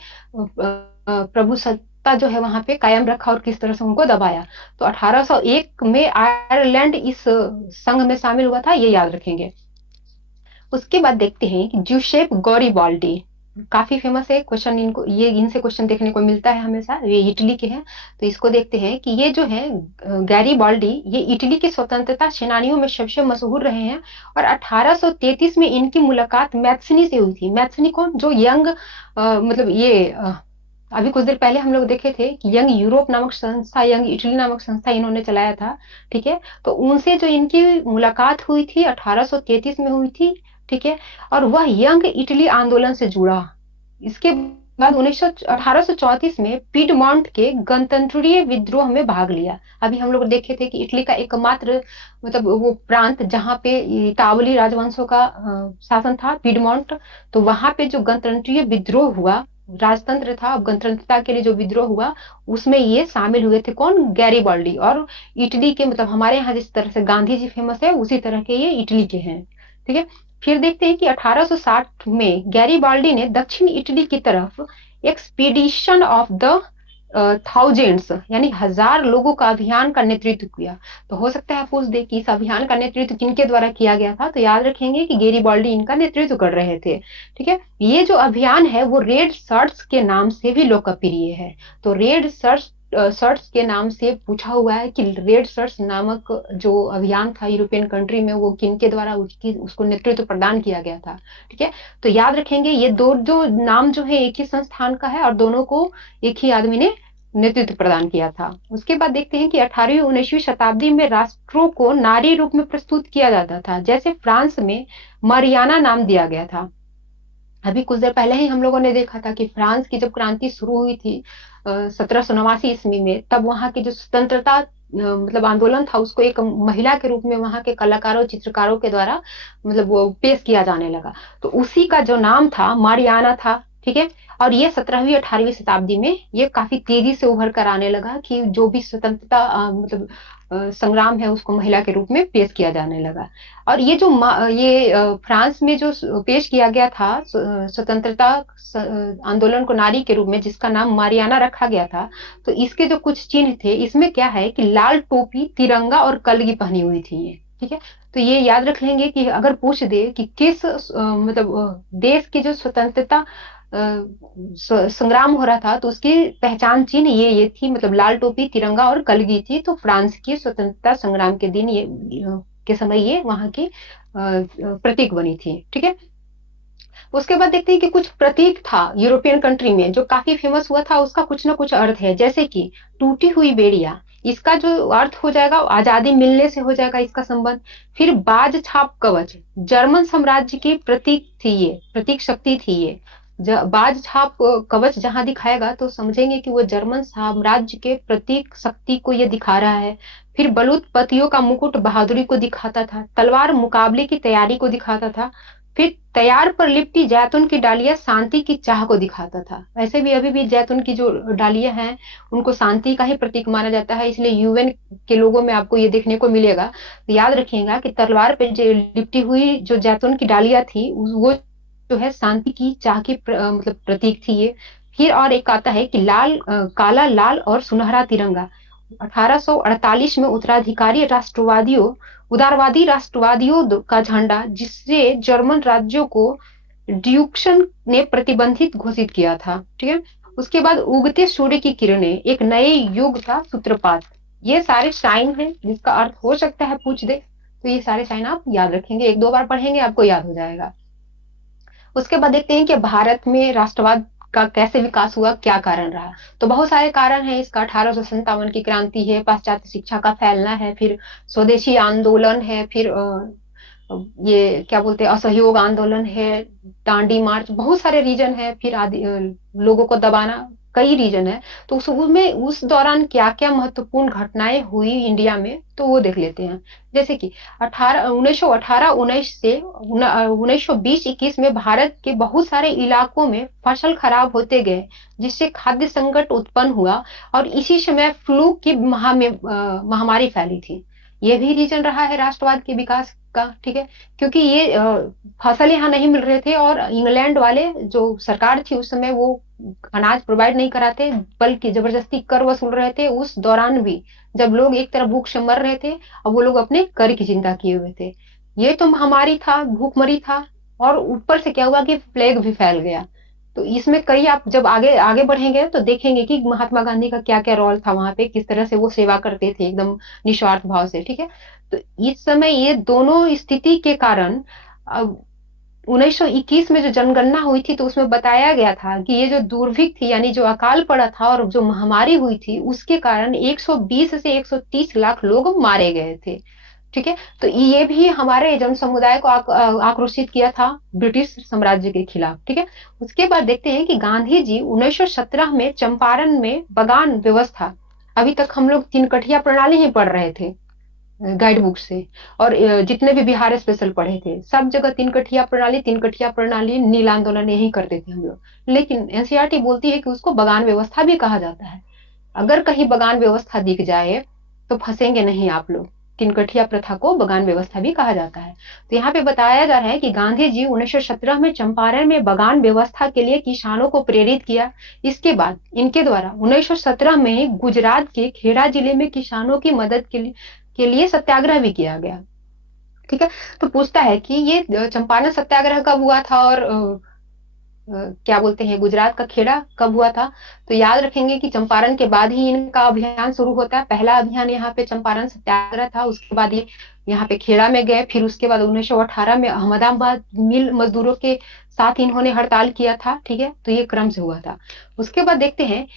प्रभु सत्ता जो है वहां पे कायम रखा और किस तरह से उनको दबाया। तो 1801 में आयरलैंड इस संघ में शामिल हुआ था, ये याद रखेंगे। उसके बाद देखते हैं कि जूसेप गॉरिबाल्डी, काफी फेमस है क्वेश्चन, इनको ये इनसे क्वेश्चन देखने को मिलता है हमेशा, ये इटली के हैं। तो इसको देखते हैं कि ये जो है गैरीबाल्डी, ये इटली के स्वतंत्रता सेनानियों में सबसे मशहूर रहे हैं। और 1833 में इनकी मुलाकात मैथ्सनी से हुई थी। मैथ्सनी कौन, जो यंग मतलब ये अभी कुछ देर पहले हम लोग देखे थे कि यंग यूरोप नामक संस्था, यंग इटली नामक संस्था इन्होंने चलाया था। ठीक है, तो उनसे जो इनकी मुलाकात हुई थी 1833 में हुई थी। ठीक है, और वह यंग इटली आंदोलन से जुड़ा। इसके बाद 1834 में पीडमोंट के गणतंत्रीय विद्रोह में भाग लिया। अभी हम लोग देखे थे कि इटली का एकमात्र मतलब वो प्रांत जहाँ पे इतावली राजवंशों का शासन था, पीडमोंट। तो वहां पे जो गणतंत्रीय विद्रोह हुआ, राजतंत्र था, अब गणतंत्रता के लिए जो विद्रोह हुआ, उसमें ये शामिल हुए थे। कौन, गैरीबाल्डी। और इटली के मतलब हमारे यहाँ जिस तरह से गांधी जी फेमस है, उसी तरह के ये इटली के हैं। ठीक है, फिर देखते हैं कि 1860 में गैरीबाल्डी ने दक्षिण इटली की तरफ एक्सपीडिशन ऑफ द थाउजेंड्स यानी 1000 लोगों का अभियान का नेतृत्व किया। तो हो सकता है पूछ दे कि इस अभियान का नेतृत्व किनके द्वारा किया गया था, तो याद रखेंगे कि गैरीबाल्डी इनका नेतृत्व कर रहे थे। ठीक है, ये जो अभियान है वो रेड शर्ट्स के नाम से भी लोकप्रिय है। तो रेड शर्ट्स के नाम से पूछा हुआ है कि रेड शर्ट्स नामक जो अभियान था यूरोपियन कंट्री में, वो किनके द्वारा उसको नेतृत्व प्रदान किया गया था। ठीक है, तो याद रखेंगे ये दो जो नाम जो है एक ही संस्थान का है और दोनों को एक ही आदमी ने नेतृत्व प्रदान किया था। उसके बाद देखते हैं कि 18वीं 19वीं शताब्दी में राष्ट्रों को नारी रूप में प्रस्तुत किया जाता था। जैसे फ्रांस में मरियाना नाम दिया गया था। अभी कुछ देर पहले ही हम लोगों ने देखा था कि फ्रांस की जब क्रांति शुरू हुई थी 1789 ईस्वी में, तब वहां की जो स्वतंत्रता मतलब आंदोलन था, उसको एक महिला के रूप में वहां के कलाकारों चित्रकारों के द्वारा मतलब वो पेश किया जाने लगा। तो उसी का जो नाम था मारियाना था। ठीक है, और ये 17वीं 18वीं शताब्दी में ये काफी तेजी से उभर कर आने लगा कि जो भी स्वतंत्रता मतलब संग्राम है उसको महिला के रूप में पेश किया जाने लगा। और ये जो ये फ्रांस में जो पेश किया गया था स्वतंत्रता आंदोलन को नारी के रूप में, जिसका नाम मारियाना रखा गया था। तो इसके जो कुछ चिन्ह थे, इसमें क्या है कि लाल टोपी, तिरंगा और कलगी पहनी हुई थी ये। ठीक है, तो ये याद रख लेंगे कि अगर पूछ दे कि किस मतलब देश की जो स्वतंत्रता संग्राम हो रहा था, तो उसकी पहचान चिन्ह ये थी, मतलब लाल टोपी, तिरंगा और कलगी थी। तो फ्रांस की स्वतंत्रता संग्राम के दिन ये के समय ये वहां की प्रतीक बनी थी। ठीक है, उसके बाद देखते हैं कि कुछ प्रतीक था यूरोपियन कंट्री में जो काफी फेमस हुआ था, उसका कुछ ना कुछ अर्थ है। जैसे कि टूटी हुई बेड़िया, इसका जो अर्थ हो जाएगा आजादी मिलने से हो जाएगा इसका संबंध। फिर बाज छाप कवच, जर्मन साम्राज्य की प्रतीक थी ये, प्रतीक शक्ति थी ये। बाज छाप कवच जहां दिखाएगा तो समझेंगे कि वो जर्मन साम्राज्य के प्रतीक शक्ति को ये दिखा रहा है। फिर बलूत पतियों का मुकुट बहादुरी को दिखाता था, तलवार मुकाबले की तैयारी को दिखाता था। फिर तैयार पर लिपटी जैतून की डालियां शांति की चाह को दिखाता था। वैसे भी अभी भी जैतून की जो डालियां हैं उनको शांति का ही प्रतीक माना जाता है, इसलिए यूएन के लोगों में आपको ये देखने को मिलेगा। तो याद रखिएगा कि तलवार पे जो लिपटी हुई जो जैतून की डालियां थी वो जो है शांति की चाह की मतलब प्रतीक थी ये। फिर और एक आता है कि काला लाल और सुनहरा तिरंगा। 1848 में उत्तराधिकारी राष्ट्रवादियों उदारवादी राष्ट्रवादियों का झंडा, जिससे जर्मन राज्यों को ड्यूक्शन ने प्रतिबंधित घोषित किया था। ठीक है, उसके बाद उगते सूर्य की किरणें, एक नए युग का सूत्रपात। ये सारे साइन हैं जिसका अर्थ हो सकता है पूछ दे, तो ये सारे साइन आप याद रखेंगे, एक दो बार पढ़ेंगे आपको याद हो जाएगा। उसके बाद देखते हैं कि भारत में राष्ट्रवाद का कैसे विकास हुआ, क्या कारण रहा। तो बहुत सारे कारण हैं इसका। 1857 की क्रांति है, पाश्चात्य शिक्षा का फैलना है, फिर स्वदेशी आंदोलन है, फिर ये क्या बोलते हैं असहयोग आंदोलन है, दांडी मार्च, बहुत सारे रीजन है। फिर आदि लोगों को दबाना, कई रीजन है। तो उसमें उस दौरान क्या क्या महत्वपूर्ण घटनाएं हुई इंडिया में, तो वो देख लेते हैं। जैसे कि 1918-19 से 1920-21 में भारत के बहुत सारे इलाकों में फसल खराब होते गए, जिससे खाद्य संकट उत्पन्न हुआ। और इसी समय फ्लू की महामारी फैली थी। ये भी रीजन रहा है राष्ट्रवाद के विकास का, ठीक है। क्योंकि ये फसल यहाँ नहीं मिल रहे थे, और इंग्लैंड वाले जो सरकार थी उस समय, वो अनाज प्रोवाइड नहीं कराते, बल्कि जबरदस्ती कर वसूल रहे थे उस दौरान भी, जब लोग एक तरफ भूख से मर रहे थे, और वो लोग अपने कर की चिंता किए हुए थे। ये तो महामारी था, भूखमरी था, और ऊपर से क्या हुआ कि प्लेग भी फैल गया। तो इसमें कई, आप जब आगे आगे बढ़ेंगे तो देखेंगे कि महात्मा गांधी का क्या क्या रोल था वहां पे, किस तरह से वो सेवा करते थे एकदम निस्वार्थ भाव से, ठीक है। तो इस समय ये दोनों स्थिति के कारण, अब 1921 में जो जनगणना हुई थी तो उसमें बताया गया था कि ये जो दुर्भिक्ष थी, यानी जो अकाल पड़ा था और जो महामारी हुई थी, उसके कारण 120 से 130 लाख लोग मारे गए थे, ठीक है। तो ये भी हमारे जन समुदाय को आक्रोशित किया था ब्रिटिश साम्राज्य के खिलाफ, ठीक है। उसके बाद देखते हैं कि गांधी जी 1917 में चंपारण में बगान व्यवस्था, अभी तक हम लोग तीन कठिया प्रणाली ही पढ़ रहे थे गाइड बुक से, और जितने भी बिहार स्पेशल पढ़े थे सब जगह तीन कठिया प्रणाली, तीन कठिया प्रणाली, नील आंदोलन यही करते थे हम लोग। लेकिन एनसीईआरटी बोलती है कि उसको बगान व्यवस्था भी कहा जाता है। अगर कहीं बगान व्यवस्था दिख जाए तो फंसेंगे नहीं आप लोग। तिनकठिया प्रथा को बगान व्यवस्था भी कहा जाता है। तो यहाँ पे बताया जा रहा है कि गांधी जी 1917 में चंपारण में बगान व्यवस्था के लिए किसानों को प्रेरित किया। इसके बाद इनके द्वारा 1917 में गुजरात के खेड़ा जिले में किसानों की मदद के लिए सत्याग्रह भी किया गया, ठीक है। तो पूछता है कि ये चंपारण सत्याग्रह कब हुआ था, और क्या बोलते हैं गुजरात का खेड़ा कब हुआ था। तो याद रखेंगे कि चंपारण के बाद ही इनका अभियान शुरू होता है। पहला अभियान यहाँ पे चंपारण सत्याग्रह था, उसके बाद ये यहाँ पे खेड़ा में गए, फिर उसके बाद 1918 में अहमदाबाद मिल मजदूरों के साथ इन्होंने हड़ताल किया था, ठीक है। तो ये क्रम से हुआ था। उसके बाद देखते हैं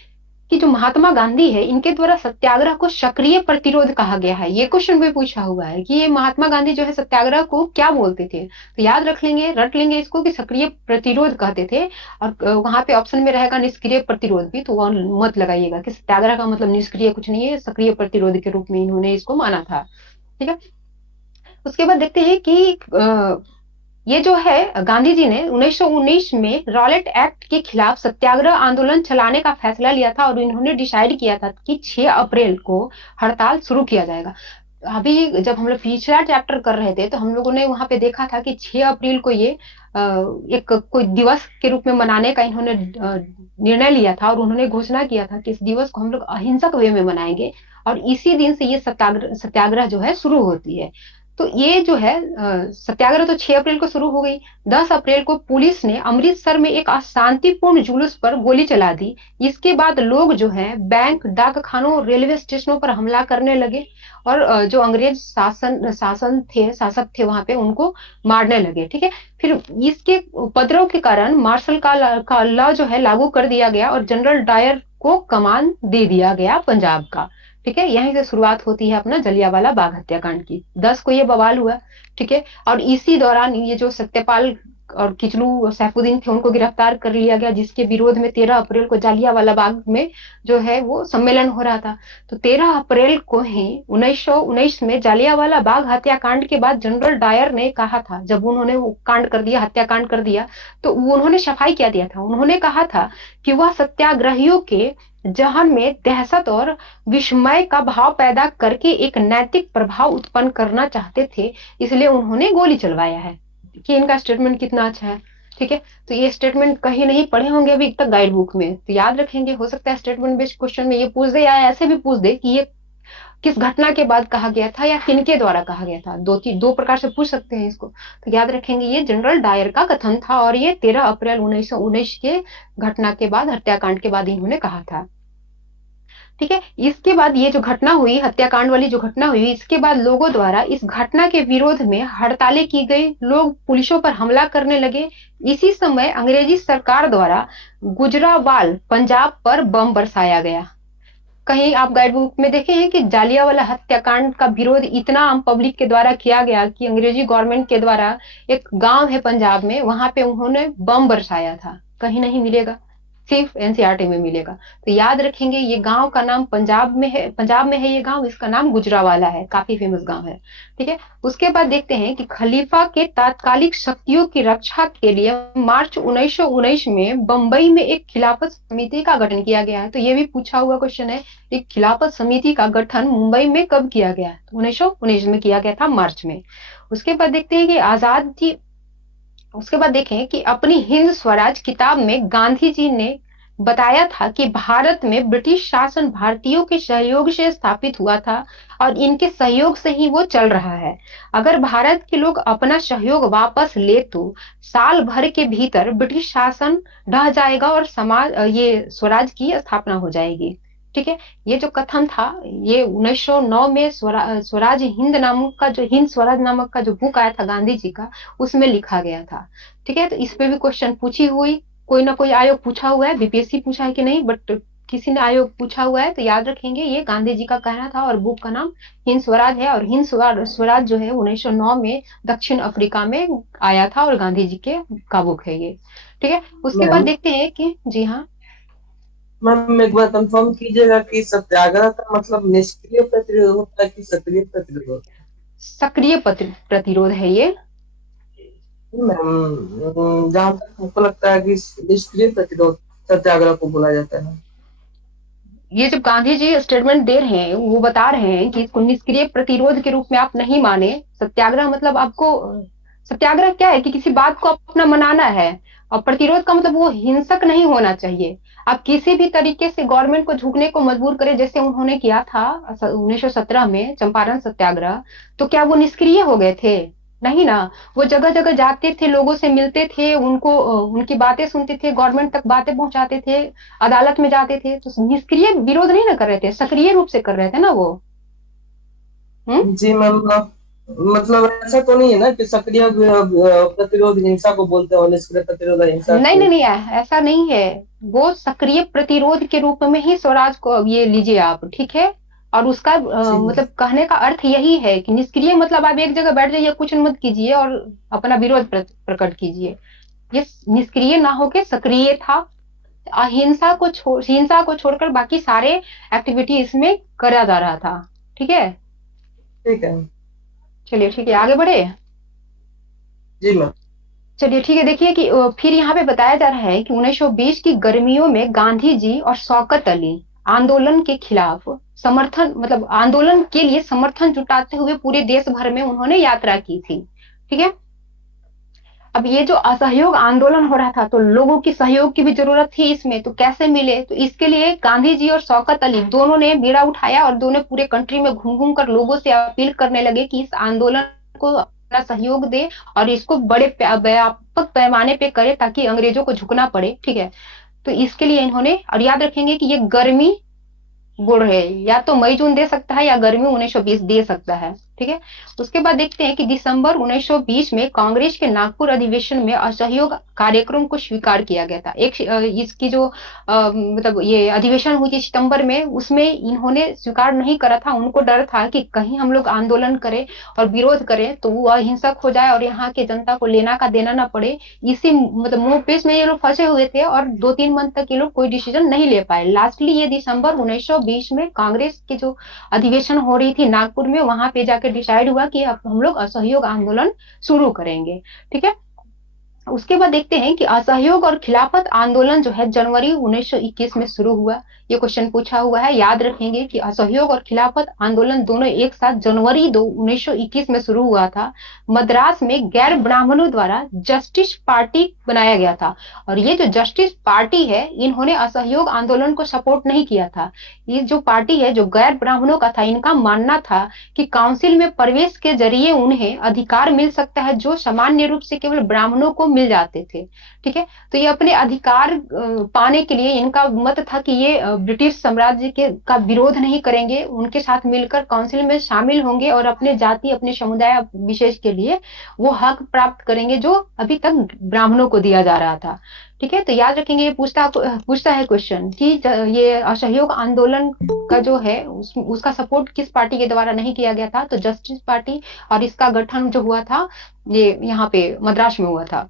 कि जो महात्मा गांधी है, इनके द्वारा सत्याग्रह को सक्रिय प्रतिरोध कहा गया है। ये क्वेश्चन भी पूछा हुआ है कि ये महात्मा गांधी जो है सत्याग्रह को क्या बोलते थे। तो याद रख लेंगे, रट लेंगे इसको कि सक्रिय प्रतिरोध कहते थे। और वहां पे ऑप्शन में रहेगा निष्क्रिय प्रतिरोध भी, तो वह मत लगाइएगा कि सत्याग्रह का मतलब निष्क्रिय कुछ नहीं है, सक्रिय प्रतिरोध के रूप में इन्होंने इसको माना था, ठीक है। उसके बाद देखते हैं कि ये जो है गांधी जी ने 1919 में रॉलेट एक्ट के खिलाफ सत्याग्रह आंदोलन चलाने का फैसला लिया था, और इन्होंने डिसाइड किया था कि 6 अप्रैल को हड़ताल शुरू किया जाएगा। अभी जब हम लोग पिछला चैप्टर कर रहे थे तो हम लोगों ने वहां पे देखा था कि 6 अप्रैल को ये एक कोई दिवस के रूप में मनाने का इन्होंने निर्णय लिया था, और उन्होंने घोषणा किया था कि इस दिवस को हम लोग अहिंसक वे में मनाएंगे, और इसी दिन से ये सत्याग्रह जो है शुरू होती है। तो ये जो है सत्याग्रह तो 6 अप्रैल को शुरू हो गई। 10 अप्रैल को पुलिस ने अमृतसर में एक अशांतिपूर्ण जुलूस पर गोली चला दी। इसके बाद लोग जो है बैंक, डाकखानों, रेलवे स्टेशनों पर हमला करने लगे, और जो अंग्रेज शासक थे वहां पे, उनको मारने लगे, ठीक है। फिर इसके उपद्रव के कारण मार्शल का लॉ जो है लागू कर दिया गया, और जनरल डायर को कमान दे दिया गया पंजाब का, ठीक है। यहीं से शुरुआत होती है अपना जलियांवाला बाग हत्याकांड की। 10 को ये बवाल हुआ, ठीक है। और इसी दौरान ये जो सत्यपाल और किचलू और सैफुद्दीन थे उनको गिरफ्तार कर लिया गया, जिसके विरोध में 13 अप्रैल को जलियांवाला बाग में जो है वो सम्मेलन हो रहा था। तो 13 अप्रैल को ही 1919 में जलियांवाला बाग हत्याकांड के बाद जनरल डायर ने कहा था, जब उन्होंने वो कांड कर दिया, हत्याकांड कर दिया, तो उन्होंने सफाई क्या दिया था। उन्होंने कहा था कि वह सत्याग्रहियों के जहन में दहशत और विस्मय का भाव पैदा करके एक नैतिक प्रभाव उत्पन्न करना चाहते थे, इसलिए उन्होंने गोली चलवाया है। कि इनका स्टेटमेंट कितना अच्छा है, ठीक है। तो ये स्टेटमेंट कहीं नहीं पढ़े होंगे अभी तक गाइड बुक में, तो याद रखेंगे। हो सकता है स्टेटमेंट बेस्ड क्वेश्चन में ये पूछ दे, या ऐसे भी पूछ दे कि ये किस घटना के बाद कहा गया था, या किनके द्वारा कहा गया था। दो प्रकार से पूछ सकते हैं इसको। तो याद रखेंगे ये जनरल डायर का कथन था, और ये 13 अप्रैल 1919 के घटना के बाद, हत्याकांड के बाद इन्होंने कहा था, ठीक है। इसके बाद ये जो घटना हुई, हत्याकांड वाली जो घटना हुई, इसके बाद लोगों द्वारा इस घटना के विरोध में हड़तालें की गई, लोग पुलिसों पर हमला करने लगे। इसी समय अंग्रेजी सरकार द्वारा गुजरावाल पंजाब पर बम बरसाया गया। कहीं आप गाइड बुक में देखे हैं कि जालियांवाला हत्याकांड का विरोध इतना आम पब्लिक के द्वारा किया गया कि अंग्रेजी गवर्नमेंट के द्वारा, एक गांव है पंजाब में, वहां पे उन्होंने बम बरसाया था, कहीं नहीं मिलेगा। सिर्फ एनसीईआरटी में मिलेगा। तो याद रखेंगे, ये गांव का नाम पंजाब में है ये गांव, इसका नाम गुजरावाला है, काफी फेमस गांव है। ठीक है। उसके बाद देखते हैं कि खलीफा के तात्कालिक शक्तियों की रक्षा के लिए मार्च 1919 में बंबई में एक खिलाफत समिति का गठन किया गया है। तो ये भी पूछा हुआ क्वेश्चन है, एक खिलाफत समिति का गठन मुंबई में कब किया गया? 1919 में किया गया था, मार्च में। उसके बाद देखते हैं कि आजादी, उसके बाद देखें कि अपनी हिंद स्वराज किताब में गांधी जी ने बताया था कि भारत में ब्रिटिश शासन भारतीयों के सहयोग से स्थापित हुआ था और इनके सहयोग से ही वो चल रहा है। अगर भारत के लोग अपना सहयोग वापस ले तो साल भर के भीतर ब्रिटिश शासन ढह जाएगा और समाज ये स्वराज की स्थापना हो जाएगी। ठीक है। ये जो कथन था, ये 1909 में स्वराज हिंद नामक का जो हिंद स्वराज नामक का जो बुक आया था गांधी जी का, उसमें लिखा गया था। ठीक है। तो इस पे भी क्वेश्चन पूछी हुई, कोई ना कोई आयोग पूछा हुआ है, बीपीएससी पूछा है कि नहीं, बट किसी ने आयोग पूछा हुआ है, तो याद रखेंगे ये गांधी जी का कहना था और बुक का नाम हिंद स्वराज है। और हिंद स्वराज जो है 1909 में दक्षिण अफ्रीका में आया था और गांधी जी के का बुक है ये। ठीक है। उसके बाद मैम देखते हैं कि जी हाँ, मैम एक बार कंफर्म कीजिएगा कि सत्याग्रह का मतलब निष्क्रिय प्रतिरोध होता है कि सक्रिय प्रतिरोध? सक्रिय प्रतिरोध है ये। मैम जहाँ तक हमको लगता है कि निष्क्रिय प्रतिरोध सत्याग्रह को बोला जाता है। ये जब गांधी जी स्टेटमेंट दे रहे हैं, वो बता रहे हैं कि इसको निष्क्रिय प्रतिरोध के रूप में आप नहीं माने। सत्याग्रह मतलब आपको, सत्याग्रह क्या है कि किसी बात को अपना मनाना है, और प्रतिरोध का मतलब वो हिंसक नहीं होना चाहिए। आप किसी भी तरीके से गवर्नमेंट को झुकने को मजबूर करें, जैसे उन्होंने किया था 1917 में चंपारण सत्याग्रह, तो क्या वो निष्क्रिय हो गए थे? नहीं ना। वो जगह जगह जाते थे, लोगों से मिलते थे, उनको उनकी बातें सुनते थे, गवर्नमेंट तक बातें पहुंचाते थे, अदालत में जाते थे। तो निष्क्रिय विरोध नहीं ना कर रहे थे, सक्रिय रूप से कर रहे थे ना वो। हम्म। जी मैम, मतलब ऐसा तो नहीं है ना कि सक्रिय प्रतिरोध हिंसा को बोलते हैं और निष्क्रिय प्रतिरोध हिंसा नहीं नहीं को? नहीं, ऐसा नहीं है। वो सक्रिय प्रतिरोध के रूप में ही स्वराज को ये लीजिए आप, ठीक है। और उसका जी मैम। मतलब कहने का अर्थ यही है कि निष्क्रिय मतलब आप एक जगह बैठ जाइए, कुछ मत कीजिए और अपना विरोध प्रकट कीजिए। ये निष्क्रिय ना होके सक्रिय था। हिंसा को छोड़कर बाकी सारे एक्टिविटी इसमें करा जा रहा था। ठीक है। ठीक है। चलिए ठीक है, आगे बढ़े। जी मैम। चलिए ठीक है, देखिए कि फिर यहाँ पे बताया जा रहा है कि 1920 की गर्मियों में गांधी जी और शौकत अली आंदोलन के खिलाफ समर्थन, मतलब आंदोलन के लिए समर्थन जुटाते हुए पूरे देश भर में उन्होंने यात्रा की थी। ठीक है। अब ये जो असहयोग आंदोलन हो रहा था, तो लोगों की सहयोग की भी जरूरत थी इसमें, तो कैसे मिले? तो इसके लिए गांधी जी और शौकत अली दोनों ने बीड़ा उठाया और दोनों पूरे कंट्री में घूम घूम कर लोगों से अपील करने लगे कि इस आंदोलन को अपना सहयोग दे और इसको बड़े व्यापक पैमाने पे करे, ताकि अंग्रेजों को झुकना पड़े। ठीक है। तो इसके लिए इन्होंने, और याद रखेंगे कि ये गर्मी गुड़ है, या तो मई जून दे सकता है या गर्मी 1920 दे सकता है। ठीक है। उसके बाद देखते हैं कि दिसंबर 1920 में कांग्रेस के नागपुर अधिवेशन में असहयोग कार्यक्रम को स्वीकार किया गया था। इसकी जो मतलब ये अधिवेशन हुई थी सितंबर में, उसमें इन्होंने स्वीकार नहीं करा था। उनको डर था कि कहीं हम लोग आंदोलन करें और विरोध करें तो वो अहिंसक हो जाए और यहाँ की जनता को लेना का देना ना पड़े। इसी मतलब मोह पेश में ये लोग फंसे हुए थे और 2-3 मंथ तक ये लोग कोई डिसीजन नहीं ले पाए। लास्टली ये दिसंबर 1920 में कांग्रेस की जो अधिवेशन हो रही थी नागपुर में, वहां पे जाकर डिसाइड हुआ कि अब हम लोग असहयोग आंदोलन शुरू करेंगे। ठीक है। उसके बाद देखते हैं कि असहयोग और खिलाफत आंदोलन जो है जनवरी 1921 में शुरू हुआ। ये क्वेश्चन पूछा हुआ है, याद रखेंगे कि असहयोग और खिलाफत आंदोलन दोनों एक साथ जनवरी 1921 में शुरू हुआ था। मद्रास में गैर ब्राह्मणों द्वारा जस्टिस पार्टी बनाया गया था। और ये जो जस्टिस पार्टी है, इन्होंने असहयोग आंदोलन को सपोर्ट नहीं किया था। ये जो पार्टी है जो गैर ब्राह्मणों का था, इनका मानना था कि काउंसिल में प्रवेश के जरिए उन्हें अधिकार मिल सकता है जो सामान्य रूप से केवल ब्राह्मणों को मिल जाते थे। ठीक है। तो ये अपने अधिकार पाने के लिए, इनका मत था कि ये ब्रिटिश साम्राज्य के का विरोध नहीं करेंगे, उनके साथ मिलकर काउंसिल में शामिल होंगे और अपने जाति, अपने समुदाय विशेष के लिए वो हक प्राप्त करेंगे जो अभी तक ब्राह्मणों को दिया जा रहा था। ठीक है। तो याद रखेंगे, ये पूछता है क्वेश्चन कि ये असहयोग आंदोलन का जो है उसका सपोर्ट किस पार्टी के द्वारा नहीं किया गया था? तो जस्टिस पार्टी। और इसका गठन जो हुआ था ये यहाँ पे मद्रास में हुआ था।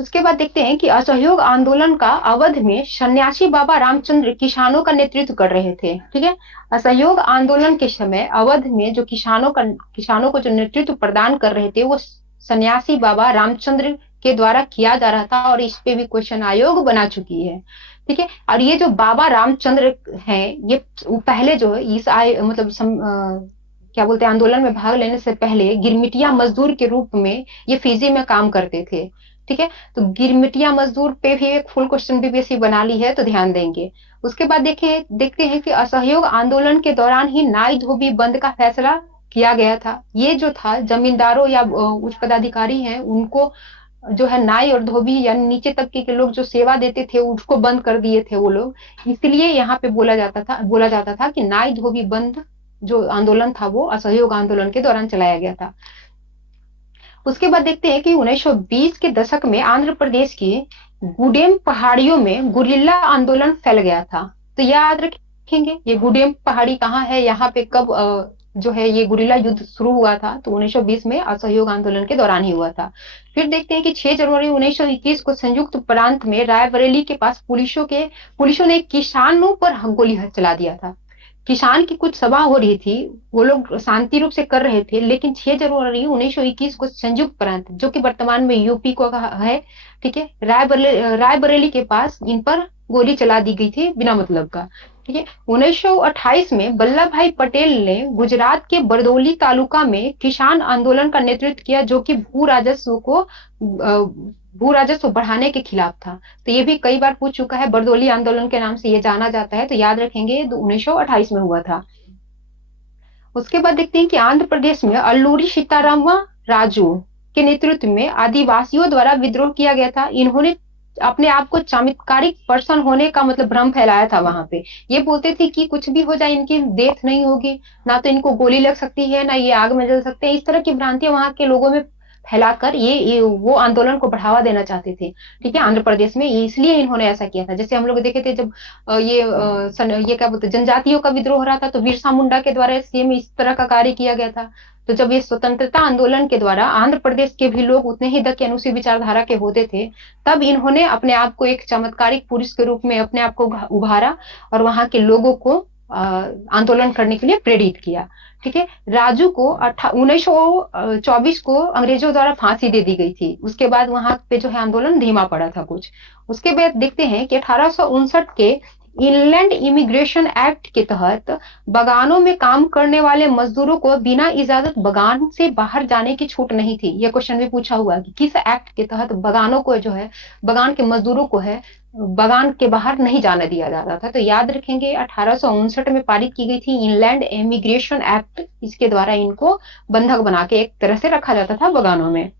उसके बाद देखते हैं कि असहयोग आंदोलन का अवध में सन्यासी बाबा रामचंद्र किसानों का नेतृत्व कर रहे थे। ठीक है, असहयोग आंदोलन के समय अवध में जो किसानों को जो नेतृत्व प्रदान कर रहे थे वो सन्यासी बाबा रामचंद्र के द्वारा किया जा रहा था, और इस पे भी क्वेश्चन आयोग बना चुकी है। ठीक है, और ये जो बाबा रामचंद्र हैं, ये पहले जो है इस मतलब क्या बोलते हैं, आंदोलन में भाग लेने से पहले गिरमिटिया मजदूर के रूप में ये फिजी में काम करते थे। ठीक है, तो गिरमिटिया मजदूर पे भी एक फुल क्वेश्चन बीपीएससी बना ली है, तो ध्यान देंगे। उसके बाद देखते हैं कि असहयोग आंदोलन के दौरान ही नाई धोबी बंद का फैसला किया गया था। ये जो था, जमींदारों या उच्च पदाधिकारी हैं उनको जो है नाई और धोबी यानी नीचे तबके के लोग जो सेवा देते थे उसको बंद कर दिए थे वो लोग। इसलिए यहाँ पे बोला जाता था कि नाई धोबी बंद जो आंदोलन था वो असहयोग आंदोलन के दौरान चलाया गया था। उसके बाद देखते हैं कि 1920 के दशक में आंध्र प्रदेश की गुडेम पहाड़ियों में गुरिल्ला आंदोलन फैल गया था। तो याद रखेंगे ये गुडेम पहाड़ी कहाँ है, यहाँ पे कब जो है ये गुरिल्ला युद्ध शुरू हुआ था, तो 1920 में असहयोग आंदोलन के दौरान ही हुआ था। फिर देखते हैं कि 6 जनवरी 1921 को संयुक्त प्रांत में रायबरेली के पास पुलिसों ने किसानों पर गोली चला दिया था। किसान की कुछ सभा हो रही थी, वो लोग शांति रूप से कर रहे थे, लेकिन 6 जनवरी 1921 को संयुक्त प्रांत जो कि वर्तमान में यूपी को है, ठीक है, रायबरेली के पास इन पर गोली चला दी गई थी बिना मतलब का। ठीक है, 1928 में वल्लभ भाई पटेल ने गुजरात के बरदौली तालुका में किसान आंदोलन का नेतृत्व किया, जो कि भू राजस्व बढ़ाने के खिलाफ था। तो ये भी कई बार पूछ चुका है, बरदौली आंदोलन के नाम से ये जाना जाता है, तो याद रखेंगे 1928 में हुआ था। उसके बाद देखते हैं कि आंध्र प्रदेश में अल्लूरी सीताराम राजू के नेतृत्व में आदिवासियों द्वारा विद्रोह किया गया था। इन्होंने अपने आप को चमत्कारिक पर्सन होने का मतलब भ्रम फैलाया था वहां पे। ये बोलते थे कि कुछ भी हो जाए इनकी डेथ नहीं होगी, ना तो इनको गोली लग सकती है, ना ये आग में जल सकते हैं। इस तरह की भ्रांतियां वहां के लोगों में फैलाकर ये वो आंदोलन को बढ़ावा देना चाहते थे। ठीक है, आंध्र प्रदेश में, इसलिए इन्होंने ऐसा किया था। जैसे हम लोग देखे थे जब ये क्या बोलते जनजातियों का विद्रोह हो रहा था, तो बिरसा मुंडा के द्वारा सेम इस तरह का कार्य किया गया था। तो जब ये स्वतंत्रता आंदोलन के द्वारा आंध्र प्रदेश के भी लोग उतने ही दकियानुसी विचारधारा के होते थे, तब इन्होंने अपने आप को एक चमत्कारिक पुरुष के रूप में अपने आप को उभारा और वहां के लोगों को आंदोलन करने के लिए प्रेरित किया। ठीक है, राजू को 1924 को अंग्रेजों द्वारा फांसी दे दी गई थी। उसके बाद वहां पे जो है आंदोलन धीमा पड़ा था कुछ। उसके बाद देखते हैं कि 1859 के इनलैंड इमिग्रेशन एक्ट के तहत बगानों में काम करने वाले मजदूरों को बिना इजाजत बगान से बाहर जाने की छूट नहीं थी। यह क्वेश्चन भी पूछा हुआ कि किस एक्ट के तहत बगानों को जो है, बगान के मजदूरों को है, बगान के बाहर नहीं जाने दिया जाता था। तो याद रखेंगे 1859 में पारित की गई थी इनलैंड इमिग्रेशन एक्ट। इसके द्वारा इनको बंधक बना के एक तरह से रखा जाता था बगानों में।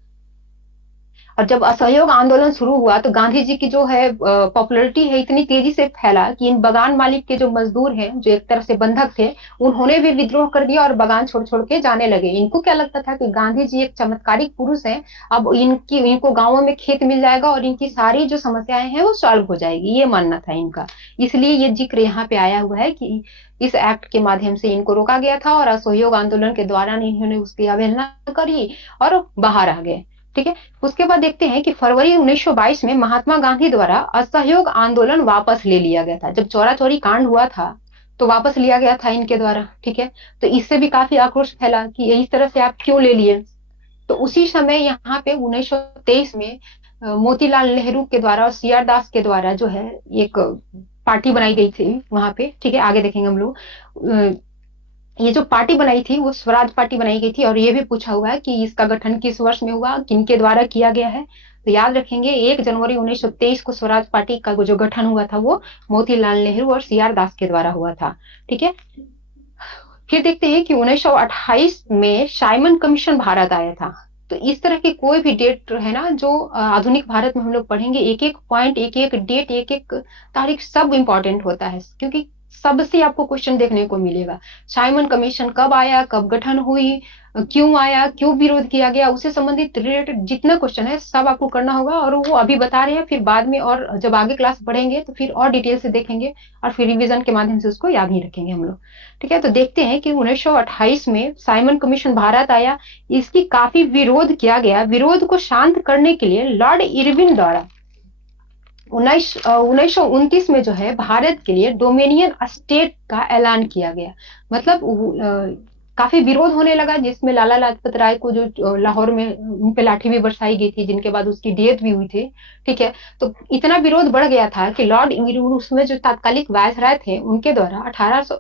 और जब असहयोग आंदोलन शुरू हुआ तो गांधी जी की जो है पॉपुलैरिटी है इतनी तेजी से फैला कि इन बगान मालिक के जो मजदूर हैं, जो एक तरह से बंधक थे, उन्होंने भी विद्रोह कर दिया और बगान छोड़ छोड़ के जाने लगे। इनको क्या लगता था कि गांधी जी एक चमत्कारिक पुरुष हैं, अब इनको गांवों में खेत मिल जाएगा और इनकी सारी जो समस्याएं हैं वो सॉल्व हो जाएगी, ये मानना था इनका। इसलिए ये जिक्र यहाँ पे आया हुआ है कि इस एक्ट के माध्यम से इनको रोका गया था और असहयोग आंदोलन के दौरान इन्होंने उसकी अवहेलना करी और बाहर आ गए। ठीक है, उसके बाद देखते हैं कि फरवरी 1922 में महात्मा गांधी द्वारा असहयोग आंदोलन वापस ले लिया गया था। जब चौरा चौरी कांड हुआ था तो वापस लिया गया था इनके द्वारा। ठीक है, तो इससे भी काफी आक्रोश फैला कि इस तरह से आप क्यों ले लिए। तो उसी समय यहाँ पे 1923 में मोतीलाल नेहरू के द्वारा और सी आर दास के द्वारा जो है एक पार्टी बनाई गई थी वहां पे। ठीक है, आगे देखेंगे हम लोग। ये जो पार्टी बनाई थी वो स्वराज पार्टी बनाई गई थी, और ये भी पूछा हुआ है कि इसका गठन किस वर्ष में हुआ, किनके द्वारा किया गया है। तो याद रखेंगे 1 जनवरी 1923 को स्वराज पार्टी का जो गठन हुआ था वो मोतीलाल नेहरू और सी आर दास के द्वारा हुआ था। ठीक है, फिर देखते हैं कि 1928 में साइमन कमीशन भारत आया था। तो इस तरह की कोई भी डेट है ना जो आधुनिक भारत में हम लोग पढ़ेंगे, एक एक पॉइंट, एक एक डेट, एक एक तारीख सब इंपॉर्टेंट होता है, क्योंकि सबसे आपको क्वेश्चन देखने को मिलेगा। साइमन कमीशन कब आया, कब गठन हुई, क्यों आया, क्यों विरोध किया गया, उससे संबंधित रिलेटेड जितना क्वेश्चन है सब आपको करना होगा। और वो अभी बता रहे हैं, फिर बाद में और जब आगे क्लास पढ़ेंगे तो फिर और डिटेल से देखेंगे और फिर रिवीजन के माध्यम से उसको याद ही रखेंगे हम लोग। ठीक है, तो देखते हैं कि 1928 में साइमन कमीशन भारत आया। इसकी काफी विरोध किया गया। विरोध को शांत करने के लिए लॉर्ड इरविन द्वारा 1929 में जो है भारत के लिए डोमिनियन स्टेट का ऐलान किया गया। मतलब काफी विरोध होने लगा, जिसमें लाला लाजपत राय को जो लाहौर में उन पे लाठी भी बरसाई गई थी, जिनके बाद उसकी डेथ भी हुई थी। ठीक है, तो इतना विरोध बढ़ गया था कि लॉर्ड इरविन उसमें जो तात्कालिक वायसराय थे उनके द्वारा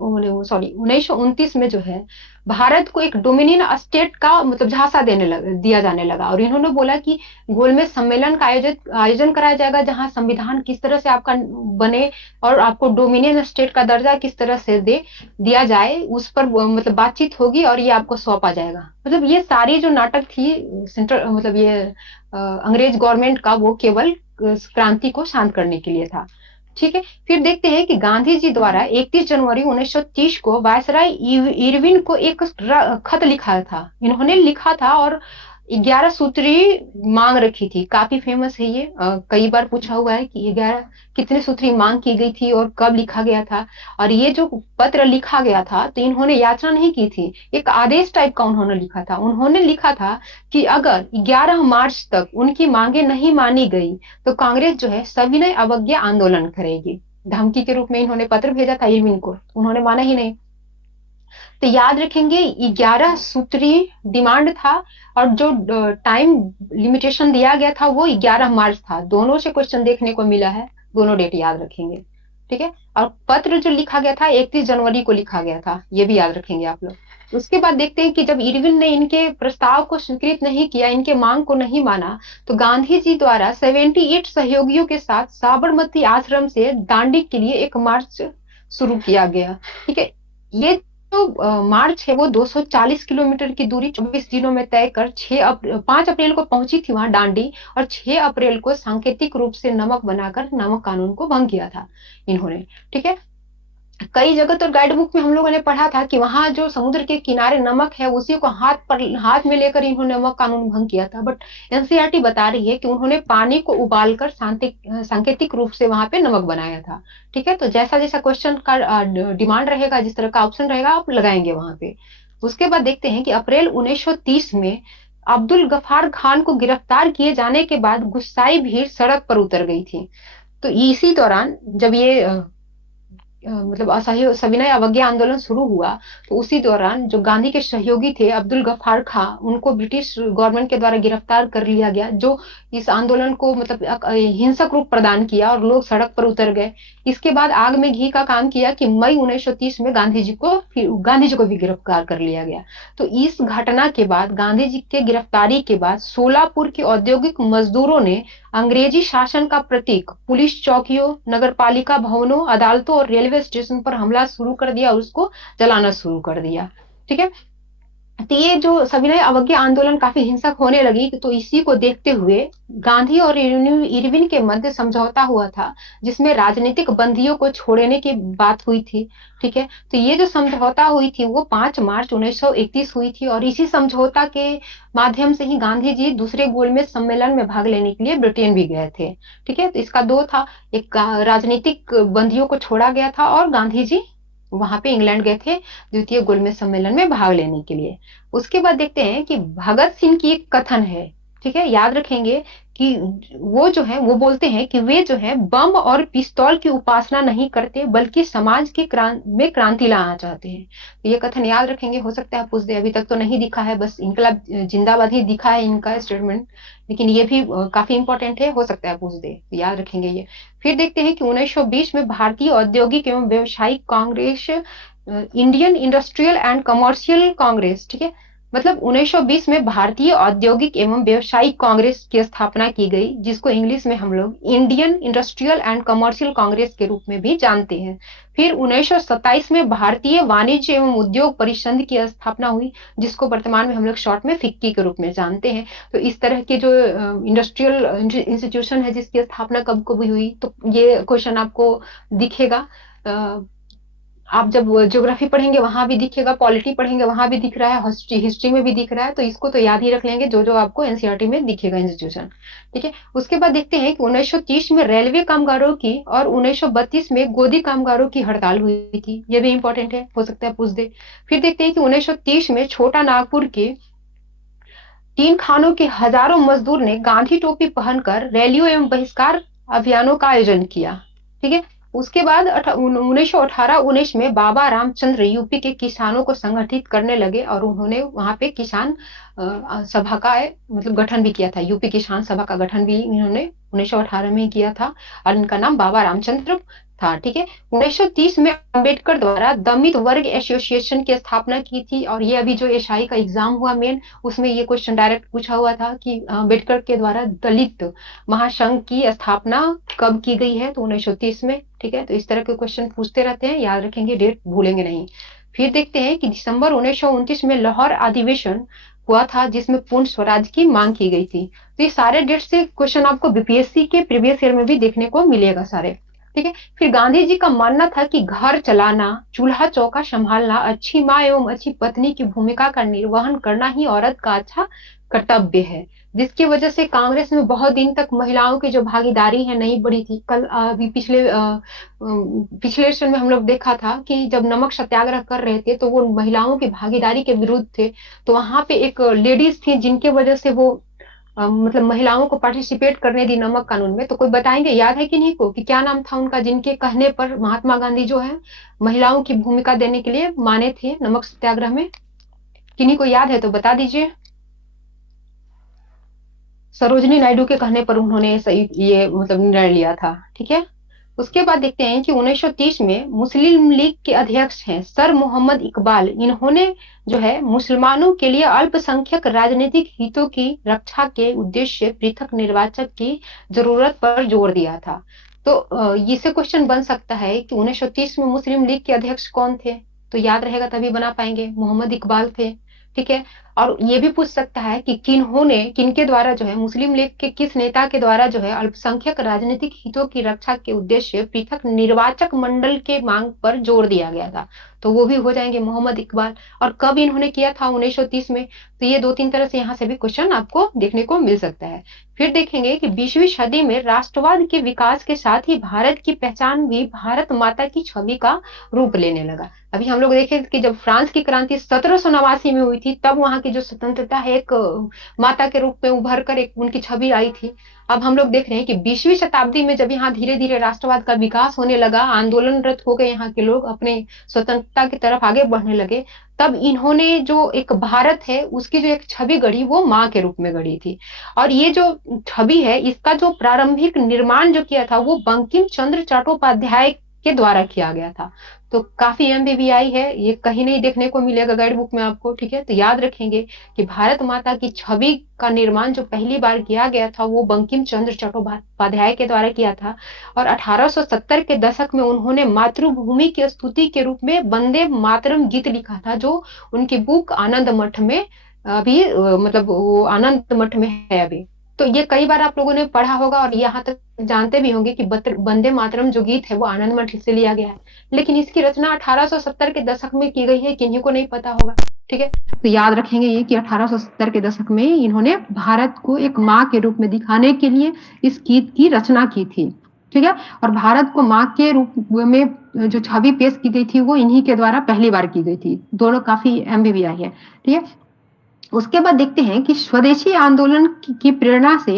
1929 में जो है भारत को एक डोमिनियन स्टेट का मतलब झांसा दिया जाने लगा। और इन्होंने बोला कि गोलमेज सम्मेलन का आयोजन कराया जाएगा, जहां संविधान किस तरह से आपका बने और आपको डोमिनियन स्टेट का दर्जा किस तरह से दिया जाए, उस पर मतलब बातचीत होगी और ये आपको सौंपा जाएगा। मतलब ये सारी जो नाटक थी सेंट्रल मतलब ये अंग्रेज गवर्नमेंट का, वो केवल क्रांति को शांत करने के लिए था। ठीक है, फिर देखते हैं कि गांधी जी द्वारा 31 जनवरी 1930 को वायसराय इरविन को एक खत लिखा था। इन्होंने लिखा था और 11 सूत्री मांग रखी थी। काफी फेमस है ये, कई बार पूछा हुआ है कि 11 कितने सूत्री मांग की गई थी और कब लिखा गया था। और ये जो पत्र लिखा गया था तो इन्होंने याचना नहीं की थी, एक आदेश टाइप का उन्होंने लिखा था। उन्होंने लिखा था कि अगर 11 मार्च तक उनकी मांगे नहीं मानी गई तो कांग्रेस जो है सविनय अवज्ञा आंदोलन करेगी। धमकी के रूप में इन्होंने पत्र भेजा था इरविन को, उन्होंने माना ही नहीं। तो याद रखेंगे 11 सूत्री डिमांड था और जो टाइम लिमिटेशन दिया गया था वो 11 मार्च था। दोनों से क्वेश्चन देखने को मिला है, दोनों डेट याद रखेंगे। ठीक है, और पत्र जो लिखा गया था 31 जनवरी को लिखा गया था, ये भी याद रखेंगे आप लोग। उसके बाद देखते हैं कि जब इरविन ने इनके प्रस्ताव को स्वीकृत नहीं किया, इनके मांग को नहीं माना, तो गांधी जी द्वारा 78 सहयोगियों के साथ साबरमती आश्रम से दांडी के लिए एक मार्च शुरू किया गया। ठीक है, ये जो मार्च है वो 240 किलोमीटर की दूरी 24 दिनों में तय कर 5 अप्रैल को पहुंची थी वहां दांडी, और 6 अप्रैल को सांकेतिक रूप से नमक बनाकर नमक कानून को भंग किया था इन्होंने। ठीक है, कई जगह तो गाइड बुक में हम लोगों ने पढ़ा था कि वहां जो समुद्र के किनारे नमक है उसी को हाथ में लेकर इन्होंने नमक कानून भंग किया था। बट एनसीईआरटी बता रही है कि उन्होंने पानी को उबालकर सांकेतिक रूप से वहां पे नमक बनाया था। ठीक है, तो जैसा जैसा क्वेश्चन का डिमांड रहेगा, जिस तरह का ऑप्शन रहेगा आप लगाएंगे वहां पे। उसके बाद देखते हैं कि अप्रैल 1930 में अब्दुल गफार खान को गिरफ्तार किए जाने के बाद गुस्साई भीड़ सड़क पर उतर गई थी। तो इसी दौरान जब ये मतलब असहयोग सविनय अवज्ञा आंदोलन शुरू हुआ, तो उसी दौरान जो गांधी के सहयोगी थे अब्दुल गफ्फार खां, उनको ब्रिटिश गवर्नमेंट के द्वारा गिरफ्तार कर लिया गया, जो इस आंदोलन को मतलब हिंसक रूप प्रदान किया और लोग सड़क पर उतर गए। इसके बाद आग में घी का काम किया कि मई 1930 में गांधी जी को भी गिरफ्तार कर लिया गया। तो इस घटना के बाद, गांधी जी के गिरफ्तारी के बाद, सोलापुर के औद्योगिक मजदूरों ने अंग्रेजी शासन का प्रतीक पुलिस चौकियों, नगरपालिका भवनों, अदालतों और रेलवे स्टेशन पर हमला शुरू कर दिया और उसको जलाना शुरू कर दिया। ठीक है, तो ये जो सविनय अवज्ञा आंदोलन काफी हिंसक होने लगी, तो इसी को देखते हुए गांधी और इरविन के मध्य समझौता हुआ था, जिसमें राजनीतिक बंदियों को छोड़ने की बात हुई थी। ठीक है, तो ये जो समझौता हुई थी वो 5 मार्च 1931 हुई थी, और इसी समझौता के माध्यम से ही गांधी जी दूसरे गोलमेज सम्मेलन में भाग लेने के लिए ब्रिटेन भी गए थे। ठीक है, तो इसका दो था, एक राजनीतिक बंदियों को छोड़ा गया था और गांधी जी वहां पे इंग्लैंड गए थे द्वितीय गोलमेज सम्मेलन में भाग लेने के लिए। उसके बाद देखते हैं कि भगत सिंह की एक कथन है। ठीक है, याद रखेंगे कि वो जो है वो बोलते हैं कि वे जो है बम और पिस्तौल की उपासना नहीं करते, बल्कि समाज के में क्रांति लाना चाहते हैं। तो ये कथन याद रखेंगे, हो सकता है पूछ दे, अभी तक तो नहीं दिखा है, बस इनकलाब जिंदाबाद ही दिखा है इनका स्टेटमेंट, लेकिन ये भी काफी इंपॉर्टेंट है, हो सकता है पूछ दे, तो याद रखेंगे ये। फिर देखते हैं कि 1920 में भारतीय औद्योगिक एवं व्यवसायिक Congress, Indian industrial and commercial Congress, ठीक है, मतलब 1920 में भारतीय औद्योगिक एवं व्यवसायिक कांग्रेस की स्थापना की गई, जिसको इंग्लिश में हम लोग Indian industrial and commercial Congress के रूप में भी जानते हैं। फिर 1927 में भारतीय वाणिज्य एवं उद्योग परिषद की स्थापना हुई, जिसको वर्तमान में हम लोग शॉर्ट में फिक्की के रूप में जानते हैं। तो इस तरह के जो इंडस्ट्रियल इंस्टीट्यूशन है जिसकी स्थापना कब कब हुई, तो ये क्वेश्चन आपको दिखेगा। आप जब ज्योग्राफी पढ़ेंगे वहां भी दिखेगा, पॉलिटी पढ़ेंगे वहां भी दिख रहा है, हिस्ट्री हिस्ट्री में भी दिख रहा है, तो इसको तो याद ही रख लेंगे जो जो आपको एनसीईआरटी में दिखेगा इंस्टीट्यूशन। ठीक है, उसके बाद देखते हैं कि 1930 में रेलवे कामगारों की और 1932 में गोदी कामगारों की हड़ताल हुई थी, ये भी इंपॉर्टेंट है, हो सकता है पूछ दे। फिर देखते हैं कि 1930 में छोटा नागपुर के 3 खानों के हजारों मजदूर ने गांधी टोपी पहनकर रैलियों एवं बहिष्कार अभियानों का आयोजन किया। ठीक है, उसके बाद 1918-19 में बाबा रामचंद्र यूपी के किसानों को संगठित करने लगे और उन्होंने वहां पे किसान सभा का मतलब गठन भी किया था, यूपी किसान सभा का गठन भी इन्होंने 1918 में किया था, और इनका नाम बाबा रामचंद्र था। ठीक है, 1930 में अंबेडकर द्वारा दलित वर्ग एसोसिएशन की स्थापना की थी, और ये अभी जो एसआई का एग्जाम हुआ मेन, उसमें ये क्वेश्चन डायरेक्ट पूछा हुआ था कि अम्बेडकर के द्वारा दलित महासंघ की स्थापना कब की गई है, तो 1930 में। ठीक है, तो इस तरह के क्वेश्चन पूछते रहते हैं, याद रखेंगे, डेट भूलेंगे नहीं। फिर देखते हैं कि दिसंबर 1929 में लाहौर अधिवेशन हुआ था जिसमें पूर्ण स्वराज की मांग की गई थी। तो ये सारे डेट से क्वेश्चन आपको बीपीएससी के प्रीवियस ईयर में भी देखने को मिलेगा सारे। ठीक है, फिर गांधी जी का मानना था कि घर चलाना, चूल्हा चौका संभालना, अच्छी माँ एवं अच्छी पत्नी की भूमिका का निर्वहन करना ही औरत का अच्छा कर्तव्य है, जिसकी वजह से कांग्रेस में बहुत दिन तक महिलाओं की जो भागीदारी है नहीं बढ़ी थी। कल अभी पिछले सेशन में हम लोग देखा था कि जब नमक सत्याग्रह कर रहे थे तो वो महिलाओं की भागीदारी के विरुद्ध थे, तो वहां पे एक लेडीज थी जिनके वजह से वो मतलब महिलाओं को पार्टिसिपेट करने दी नमक कानून में। तो कोई बताएंगे, याद है कि नहीं को, कि क्या नाम था उनका जिनके कहने पर महात्मा गांधी जो है महिलाओं की भूमिका देने के लिए माने थे नमक सत्याग्रह में? किन्हीं को याद है तो बता दीजिए। सरोजनी नायडू के कहने पर उन्होंने सही ये मतलब निर्णय लिया था। ठीक है, उसके बाद देखते हैं कि 1930 में मुस्लिम लीग के अध्यक्ष हैं सर मोहम्मद इकबाल, इन्होंने जो है मुसलमानों के लिए अल्पसंख्यक राजनीतिक हितों की रक्षा के उद्देश्य से पृथक निर्वाचन की जरूरत पर जोर दिया था। तो इससे क्वेश्चन बन सकता है कि 1930 में मुस्लिम लीग के अध्यक्ष कौन थे, तो याद रहेगा तभी बना पाएंगे, मोहम्मद इकबाल थे। ठीक है, और ये भी पूछ सकता है कि किन्होंने किनके द्वारा जो है मुस्लिम लीग के किस नेता के द्वारा जो है अल्पसंख्यक राजनीतिक हितों की रक्षा के उद्देश्य पृथक निर्वाचक मंडल के मांग पर जोर दिया गया था, तो वो भी हो जाएंगे मोहम्मद इकबाल। और कब इन्होंने किया था 1930 में, तो ये 2-3 तरह से यहाँ से भी क्वेश्चन आपको देखने को मिल सकता है। फिर देखेंगे कि 20वीं सदी में राष्ट्रवाद के विकास के साथ ही भारत की पहचान भी भारत माता की छवि का रूप लेने लगा। अभी हम लोग देखें कि जब फ्रांस की क्रांति 1789 में हुई थी, तब वहां की जो स्वतंत्रता है एक माता के रूप में उभर कर एक उनकी छवि आई थी। अब हम लोग देख रहे हैं कि 20वीं शताब्दी में जब यहाँ धीरे धीरे राष्ट्रवाद का विकास होने लगा, आंदोलनरत हो गए यहाँ के लोग, अपने स्वतंत्रता की तरफ आगे बढ़ने लगे, तब इन्होंने जो एक भारत है उसकी जो एक छवि गढ़ी वो माँ के रूप में गढ़ी थी। और ये जो छवि है इसका जो प्रारंभिक निर्माण जो किया था वो बंकिम चंद्र चट्टोपाध्याय के द्वारा किया गया था। तो काफी एमबीबीआई है, ये कहीं नहीं देखने को मिलेगा गाइड बुक में आपको। ठीक है, तो याद रखेंगे कि भारत माता की छवि का निर्माण जो पहली बार किया गया था वो बंकिम चंद्र चट्टोपाध्याय के द्वारा किया था। और 1870 के दशक में उन्होंने मातृभूमि की स्तुति के रूप में वंदे मातरम गीत लिखा था, जो उनकी बुक आनंद मठ में अभी मतलब वो आनंद मठ में है अभी। तो ये कई बार आप लोगों ने पढ़ा होगा और यहाँ तक जानते भी होंगे कि वंदे मातरम जो गीत है वो आनंद मठ से लिया गया है, लेकिन इसकी रचना 1870 के दशक में की गई है, किन्हीं को नहीं पता होगा। ठीक है, तो याद रखेंगे ये कि 1870 के दशक में इन्होंने भारत को एक माँ के रूप में दिखाने के लिए इस गीत की रचना की थी। ठीक है, और भारत को माँ के रूप में जो छवि पेश की गई थी वो इन्हीं के द्वारा पहली बार की गई थी। दोनों काफी एमबीबीआई है। ठीक है, उसके बाद देखते हैं कि स्वदेशी आंदोलन की प्रेरणा से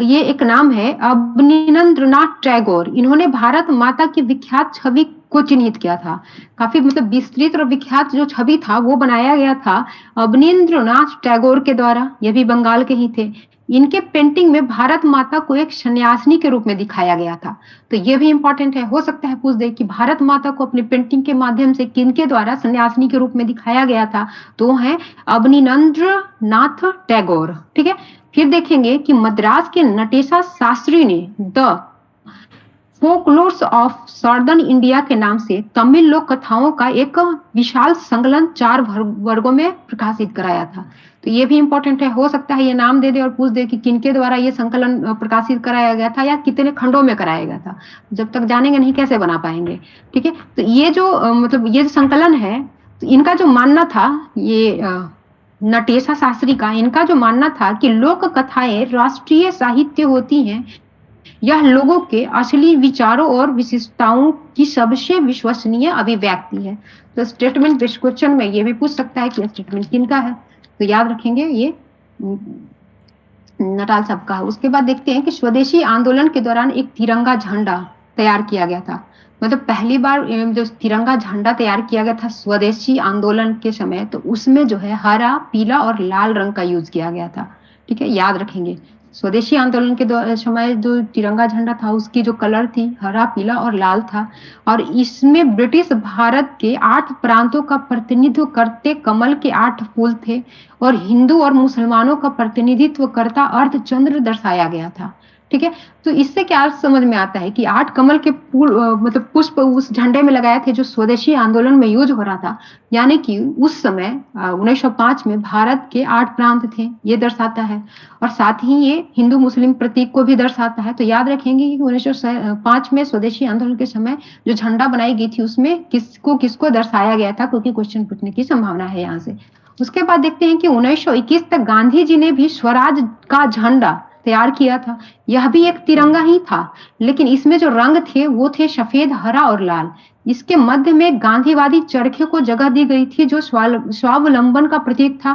ये एक नाम है अवनींद्रनाथ टैगोर, इन्होंने भारत माता की विख्यात छवि को चिन्हित किया था। काफी मतलब विस्तृत और विख्यात जो छवि था वो बनाया गया था अवनींद्रनाथ टैगोर के द्वारा, ये भी बंगाल के ही थे। इनके पेंटिंग में भारत माता को एक सन्यासिनी के रूप में दिखाया गया था। तो ये भी इंपॉर्टेंट है, हो सकता है पूछ दे कि भारत माता को अपनी पेंटिंग के माध्यम से किनके द्वारा सन्यासिनी के रूप में दिखाया गया था, तो है अवनींद्र नाथ टैगोर। ठीक है, फिर देखेंगे कि मद्रास के नटेशा शास्त्री ने द फोकलोर्स ऑफ सॉर्दर्न इंडिया के नाम से तमिल लोक कथाओं का एक विशाल संकलन 4 वर्गों में प्रकाशित कराया था। तो तो ये भी इम्पोर्टेंट है। हो सकता है ये नाम दे दे और पूछ दे कि किनके द्वारा ये संकलन प्रकाशित कराया गया था या कितने खंडों में कराया गया था। जब तक जानेंगे नहीं कैसे बना पाएंगे। ठीक है, तो ये जो मतलब ये जो संकलन है, तो इनका जो मानना था, ये नटेशा शास्त्री का, इनका जो मानना था कि लोक कथाएं राष्ट्रीय साहित्य होती हैं, यह लोगों के असली विचारों और विशिष्टताओं की सबसे विश्वसनीय अभिव्यक्ति है। तो स्टेटमेंट बेस्ड क्वेश्चन में ये भी पूछ सकता है कि स्टेटमेंट किनका है, तो याद रखेंगे ये नटाल साहब का है। उसके बाद देखते हैं कि स्वदेशी आंदोलन के दौरान एक तिरंगा झंडा तैयार किया गया था। मतलब पहली बार जो तिरंगा झंडा तैयार किया गया था स्वदेशी आंदोलन के समय, तो उसमें जो है हरा, पीला और लाल रंग का यूज किया गया था। ठीक है, याद रखेंगे। स्वदेशी आंदोलन के समय जो तिरंगा झंडा था उसकी जो कलर थी हरा, पीला और लाल था। और इसमें ब्रिटिश भारत के 8 प्रांतों का प्रतिनिधित्व करते कमल के 8 फूल थे, और हिंदू और मुसलमानों का प्रतिनिधित्व करता अर्धचंद्र दर्शाया गया था। ठीक है, तो इससे क्या समझ में आता है कि 8 कमल के फूल मतलब पुष्प उस झंडे में लगाए थे जो स्वदेशी आंदोलन में यूज हो रहा था। यानी कि उस समय 1905 में भारत के 8 प्रांत थे, ये दर्शाता है। और साथ ही ये हिंदू मुस्लिम प्रतीक को भी दर्शाता है। तो याद रखेंगे कि 1905 में स्वदेशी आंदोलन के समय जो झंडा बनाई गई थी उसमें किसको किसको दर्शाया गया था, क्योंकि क्वेश्चन पूछने की संभावना है यहाँ से। उसके बाद देखते हैं कि 1921 तक गांधी जी ने भी स्वराज का झंडा तैयार किया था। यह भी एक तिरंगा ही था, लेकिन इसमें जो रंग थे वो थे सफेद, हरा और लाल। इसके मध्य में गांधीवादी चरखे को जगह दी गई थी जो स्वावलंबन का प्रतीक था।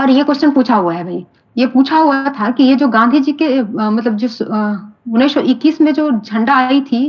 और ये क्वेश्चन पूछा हुआ है भाई, ये पूछा हुआ था कि ये जो गांधी जी के मतलब जो 1921 में जो झंडा आई थी,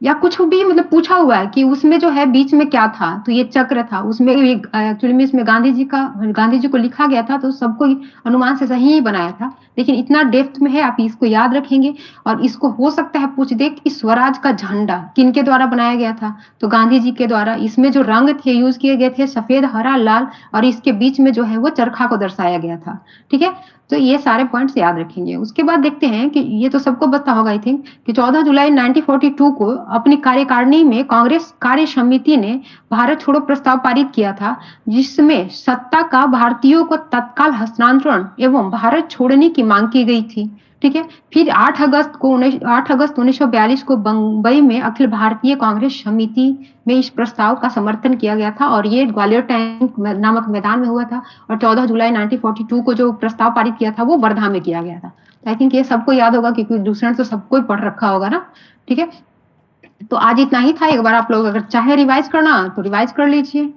या कुछ भी मतलब पूछा हुआ है कि उसमें जो है बीच में क्या था, तो ये चक्र था। उसमें एक्चुअली में इसमें गांधी जी को लिखा गया था, तो सबको अनुमान से सही ही बनाया था। लेकिन इतना डेप्थ में है, आप इसको याद रखेंगे। और इसको हो सकता है पूछ दे कि स्वराज का झंडा किनके द्वारा बनाया गया था, तो गांधी जी के द्वारा। इसमें जो रंग थे यूज किए गए थे सफेद, हरा, लाल, और इसके बीच में जो है वो चरखा को दर्शाया गया था। ठीक है, तो ये सारे पॉइंट्स याद रखेंगे। उसके बाद देखते हैं कि ये तो सबको पता होगा आई थिंक, कि 14 जुलाई 1942 को अपनी कार्यकारिणी में कांग्रेस कार्य समिति ने भारत छोड़ो प्रस्ताव पारित किया था, जिसमें सत्ता का भारतीयों को तत्काल हस्तांतरण एवं भारत छोड़ने की मांग की गई थी। ठीक है, फिर 8 अगस्त 1942 को बंबई में अखिल भारतीय कांग्रेस समिति में इस प्रस्ताव का समर्थन किया गया था, और ये ग्वालियर टैंक नामक मैदान में हुआ था। और 14 जुलाई 1942 को जो प्रस्ताव पारित किया था वो वर्धा में किया गया था। आई थिंक ये सबको याद होगा, क्योंकि दूसरे तो सबको ही पढ़ रखा होगा ना। ठीक है, तो आज इतना ही था। एक बार आप लोग अगर चाहे रिवाइज करना तो रिवाइज कर लीजिए।